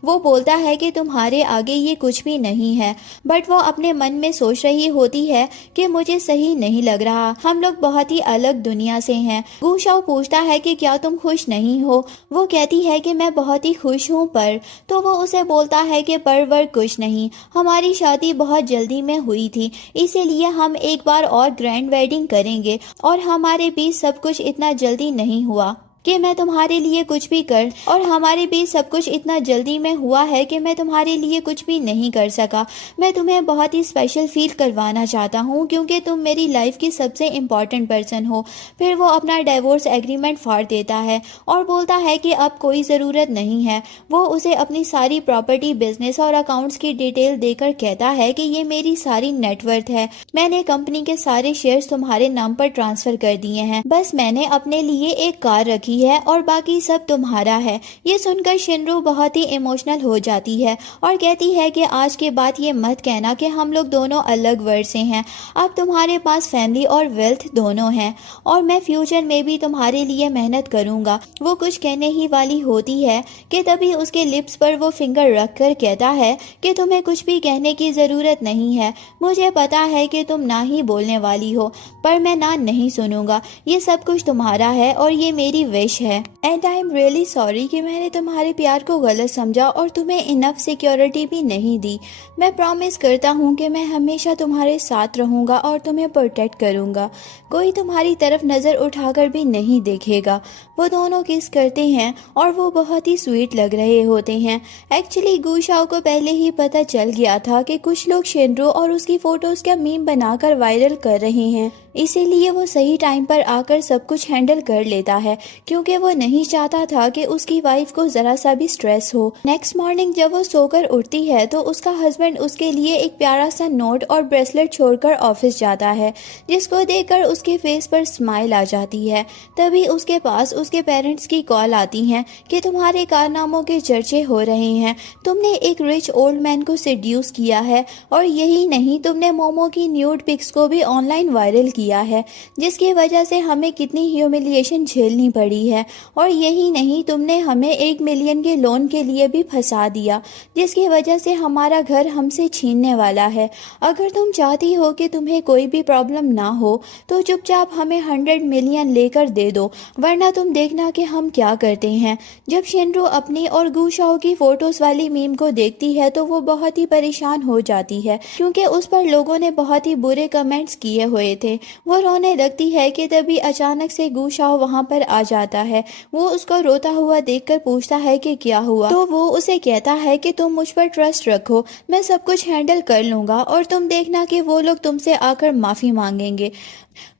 वो बोलता है कि तुम्हारे आगे ये कुछ भी नहीं है, बट वो अपने मन में सोच रही होती है कि मुझे सही नहीं लग रहा, हम लोग बहुत ही अलग दुनिया से हैं। गुशाओ पूछता है कि क्या तुम खुश नहीं हो। वो कहती है कि मैं बहुत ही खुश हूँ, पर तो वो उसे बोलता है कि पर कुछ नहीं, हमारी शादी बहुत जल्दी में हुई थी, इसीलिए हम एक बार और ग्रैंड वेडिंग करेंगे और हमारे बीच सब कुछ इतना जल्दी नहीं हुआ कि मैं तुम्हारे लिए कुछ भी कर और हमारे बीच सब कुछ इतना जल्दी में हुआ है कि मैं तुम्हारे लिए कुछ भी नहीं कर सका। मैं तुम्हें बहुत ही स्पेशल फील करवाना चाहता हूँ क्योंकि तुम मेरी लाइफ की सबसे इम्पोर्टेंट पर्सन हो। फिर वो अपना डिवोर्स एग्रीमेंट फाड़ देता है और बोलता है कि अब कोई ज़रूरत नहीं है। वो उसे अपनी सारी प्रॉपर्टी, बिजनेस और अकाउंट्स की डिटेल देकर कहता है कि ये मेरी सारी नेटवर्थ है, मैंने कंपनी के सारे शेयर्स तुम्हारे नाम पर ट्रांसफर कर दिए हैं, बस मैंने अपने लिए एक कार रखी है और बाकी सब तुम्हारा है। ये सुनकर शिनरू बहुत ही इमोशनल हो जाती है और कहती है कि आज के बाद ये मत कहना कि हम लोग दोनों अलग वर्ल्ड से हैं। अब तुम्हारे पास फैमिली और वेल्थ दोनों हैं और मैं फ्यूचर में भी तुम्हारे लिए मेहनत करूंगा। वो कुछ कहने ही वाली होती है कि तभी उसके लिप्स पर वो फिंगर रखकर कहता है कि तुम्हें कुछ भी कहने की जरूरत नहीं है, मुझे पता है कि तुम ना ही बोलने वाली हो, पर मैं ना नहीं सुनूंगा। ये सब कुछ तुम्हारा है और ये मेरी विश है and I am really sorry कि मैंने तुम्हारे प्यार को गलत समझा और तुम्हें इनफ सिक्योरिटी भी नहीं दी। मैं प्रॉमिस करता हूँ कि मैं हमेशा तुम्हारे साथ रहूंगा और तुम्हें प्रोटेक्ट करूंगा, कोई तुम्हारी तरफ नजर उठाकर भी नहीं देखेगा। वो दोनों किस करते हैं और वो बहुत ही स्वीट लग रहे होते हैं। एक्चुअली गुशाओ को पहले ही पता चल गया था कि कुछ लोग शिनरू और उसकी फोटोज का मीम बनाकर वायरल कर रहे हैं, इसीलिए वो सही टाइम पर आकर सब कुछ हैंडल कर लेता है क्योंकि वो नहीं चाहता था कि उसकी वाइफ को जरा सा भी स्ट्रेस हो। नेक्स्ट मॉर्निंग जब वो सोकर उठती है तो उसका हस्बैंड उसके लिए एक प्यारा सा नोट और ब्रेसलेट छोड़कर ऑफिस जाता है, जिसको देखकर उसके फेस पर स्माइल आ जाती है। तभी उसके पास उसके पेरेंट्स की कॉल आती है कि तुम्हारे कारनामों के चर्चे हो रहे हैं, तुमने एक रिच ओल्ड मैन को सेड्यूस किया है और यही नहीं, तुमने मोमो की न्यूड पिक्स को भी ऑनलाइन वायरल किया है, जिसकी वजह से हमें कितनी ह्यूमिलिएशन झेलनी पड़ी है। और यही नहीं, तुमने हमें 1 मिलियन के लोन के लिए भी फंसा दिया, जिसकी वजह से हमारा घर हमसे छीनने वाला है। अगर तुम चाहती हो कि तुम्हें कोई भी प्रॉब्लम ना हो तो चुपचाप हमें 100 मिलियन लेकर दे दो, वरना तुम देखना कि हम क्या करते हैं। जब शिनरू अपनी और गुशाओ की फोटोज वाली मीम को देखती है तो वो बहुत ही परेशान हो जाती है क्योंकि उस पर लोगों ने बहुत ही बुरे कमेंट्स किए हुए थे। वो रोने लगती है कि तभी अचानक से गुशाओ वहां पर आ जाता है। वो उसको रोता हुआ देखकर पूछता है कि क्या हुआ। तो वो उसे कहता है कि तुम मुझ पर ट्रस्ट रखो, मैं सब कुछ हैंडल कर लूंगा और तुम देखना कि वो लोग तुमसे आकर माफी मांगेंगे।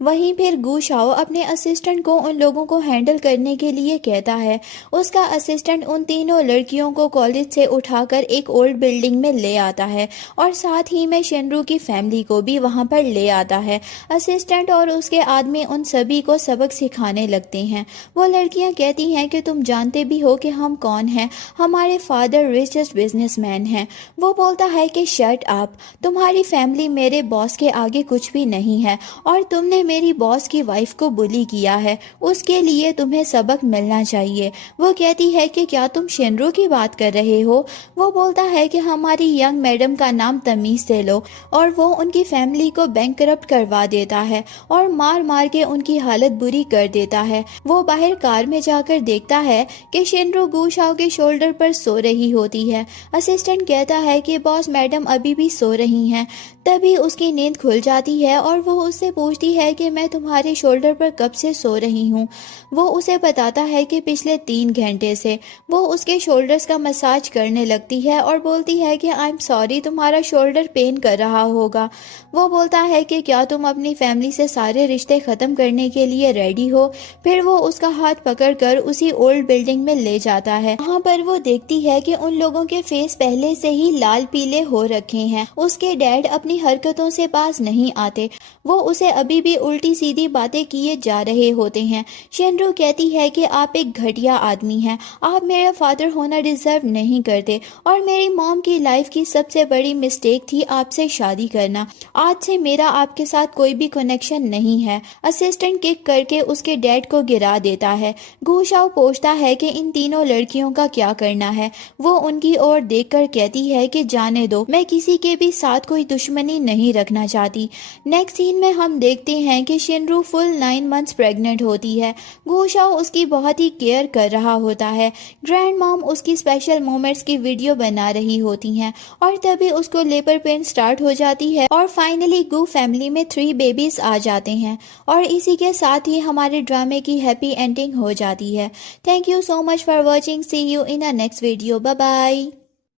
वहीं फिर गू शाओ अपने असिस्टेंट को उन लोगों को हैंडल करने के लिए कहता है। उसका असिस्टेंट उन तीनों लड़कियों को कॉलेज से उठाकर एक ओल्ड बिल्डिंग में ले आता है और साथ ही में शेनरू की फैमिली को भी वहां पर ले आता है। असिस्टेंट और उसके आदमी उन सभी को सबक सिखाने लगते हैं। वो लड़कियां कहती हैं कि तुम जानते भी हो कि हम कौन हैं, हमारे फादर रिचेस्ट बिजनेसमैन हैं। वो बोलता है कि शट अप, तुम्हारी फैमिली मेरे बॉस के आगे कुछ भी नहीं है और तुमने मेरी बॉस की वाइफ को बुली किया है, उसके लिए तुम्हें सबक मिलना चाहिए। वो कहती है कि क्या तुम शेनरू की बात कर रहे हो। वो बोलता है कि हमारी यंग मैडम का नाम तमीज से लो और वो उनकी फैमिली को बैंकरप्ट करवा देता है और मार मार के उनकी हालत बुरी कर देता है। वो बाहर कार में जाकर देखता है कि शेनरू गू शाओ के शोल्डर पर सो रही होती है। असिस्टेंट कहता है कि बॉस मैडम अभी भी सो रही हैं। तभी उसकी नींद खुल जाती है और वो उससे पूछती है कि मैं तुम्हारे शोल्डर पर कब से सो रही हूँ। वो उसे बताता है कि पिछले 3 घंटे से। वो उसके शोल्डर्स का मसाज करने लगती है और बोलती है कि आई एम सॉरी, तुम्हारा शोल्डर पेन कर रहा होगा। वो बोलता है कि क्या तुम अपनी फैमिली से सारे रिश्ते ख़त्म करने के लिए रेडी हो। फिर वो उसका हाथ पकड़कर उसी ओल्ड बिल्डिंग में ले जाता है। वहाँ पर वो देखती है कि उन लोगों के फेस पहले से ही लाल पीले हो रखे हैं। उसके डैड अपनी हरकतों से पास नहीं आते। वो उसे अभी भी उल्टी सीधी बातें किए जा रहे होते हैं। शेनरू कहती है कि आप एक घटिया आदमी हैं, आप मेरा फादर होना डिजर्व नहीं करते और मेरी मॉम की लाइफ की सबसे बड़ी मिस्टेक थी आपसे शादी करना। आज से मेरा आपके साथ कोई भी कनेक्शन नहीं है। असिस्टेंट किक करके उसके डैड को गिरा देता है। गू शाओ पूछता है कि इन तीनों लड़कियों का क्या करना है। वो उनकी ओर देखकर कहती है कि जाने दो, मैं किसी के भी साथ कोई दुश्मनी नहीं रखना चाहती। नेक्स्ट सीन में हम देखते हैं कि शेनरू फुल 9 मंथ्स प्रेग्नेंट होती है। गू शाओ उसकी बहुत ही केयर कर रहा होता है। ग्रैंड मॉम उसकी स्पेशल मोमेंट्स की वीडियो बना रही होती हैं और तभी उसको लेबर पेन स्टार्ट हो जाती है और फाइनली गू फैमिली में 3 बेबीज आ जाते हैं और इसी के साथ ही हमारे ड्रामे की हैप्पी एंडिंग हो जाती है। Thank you so much for watching. See you in a next video. Bye bye.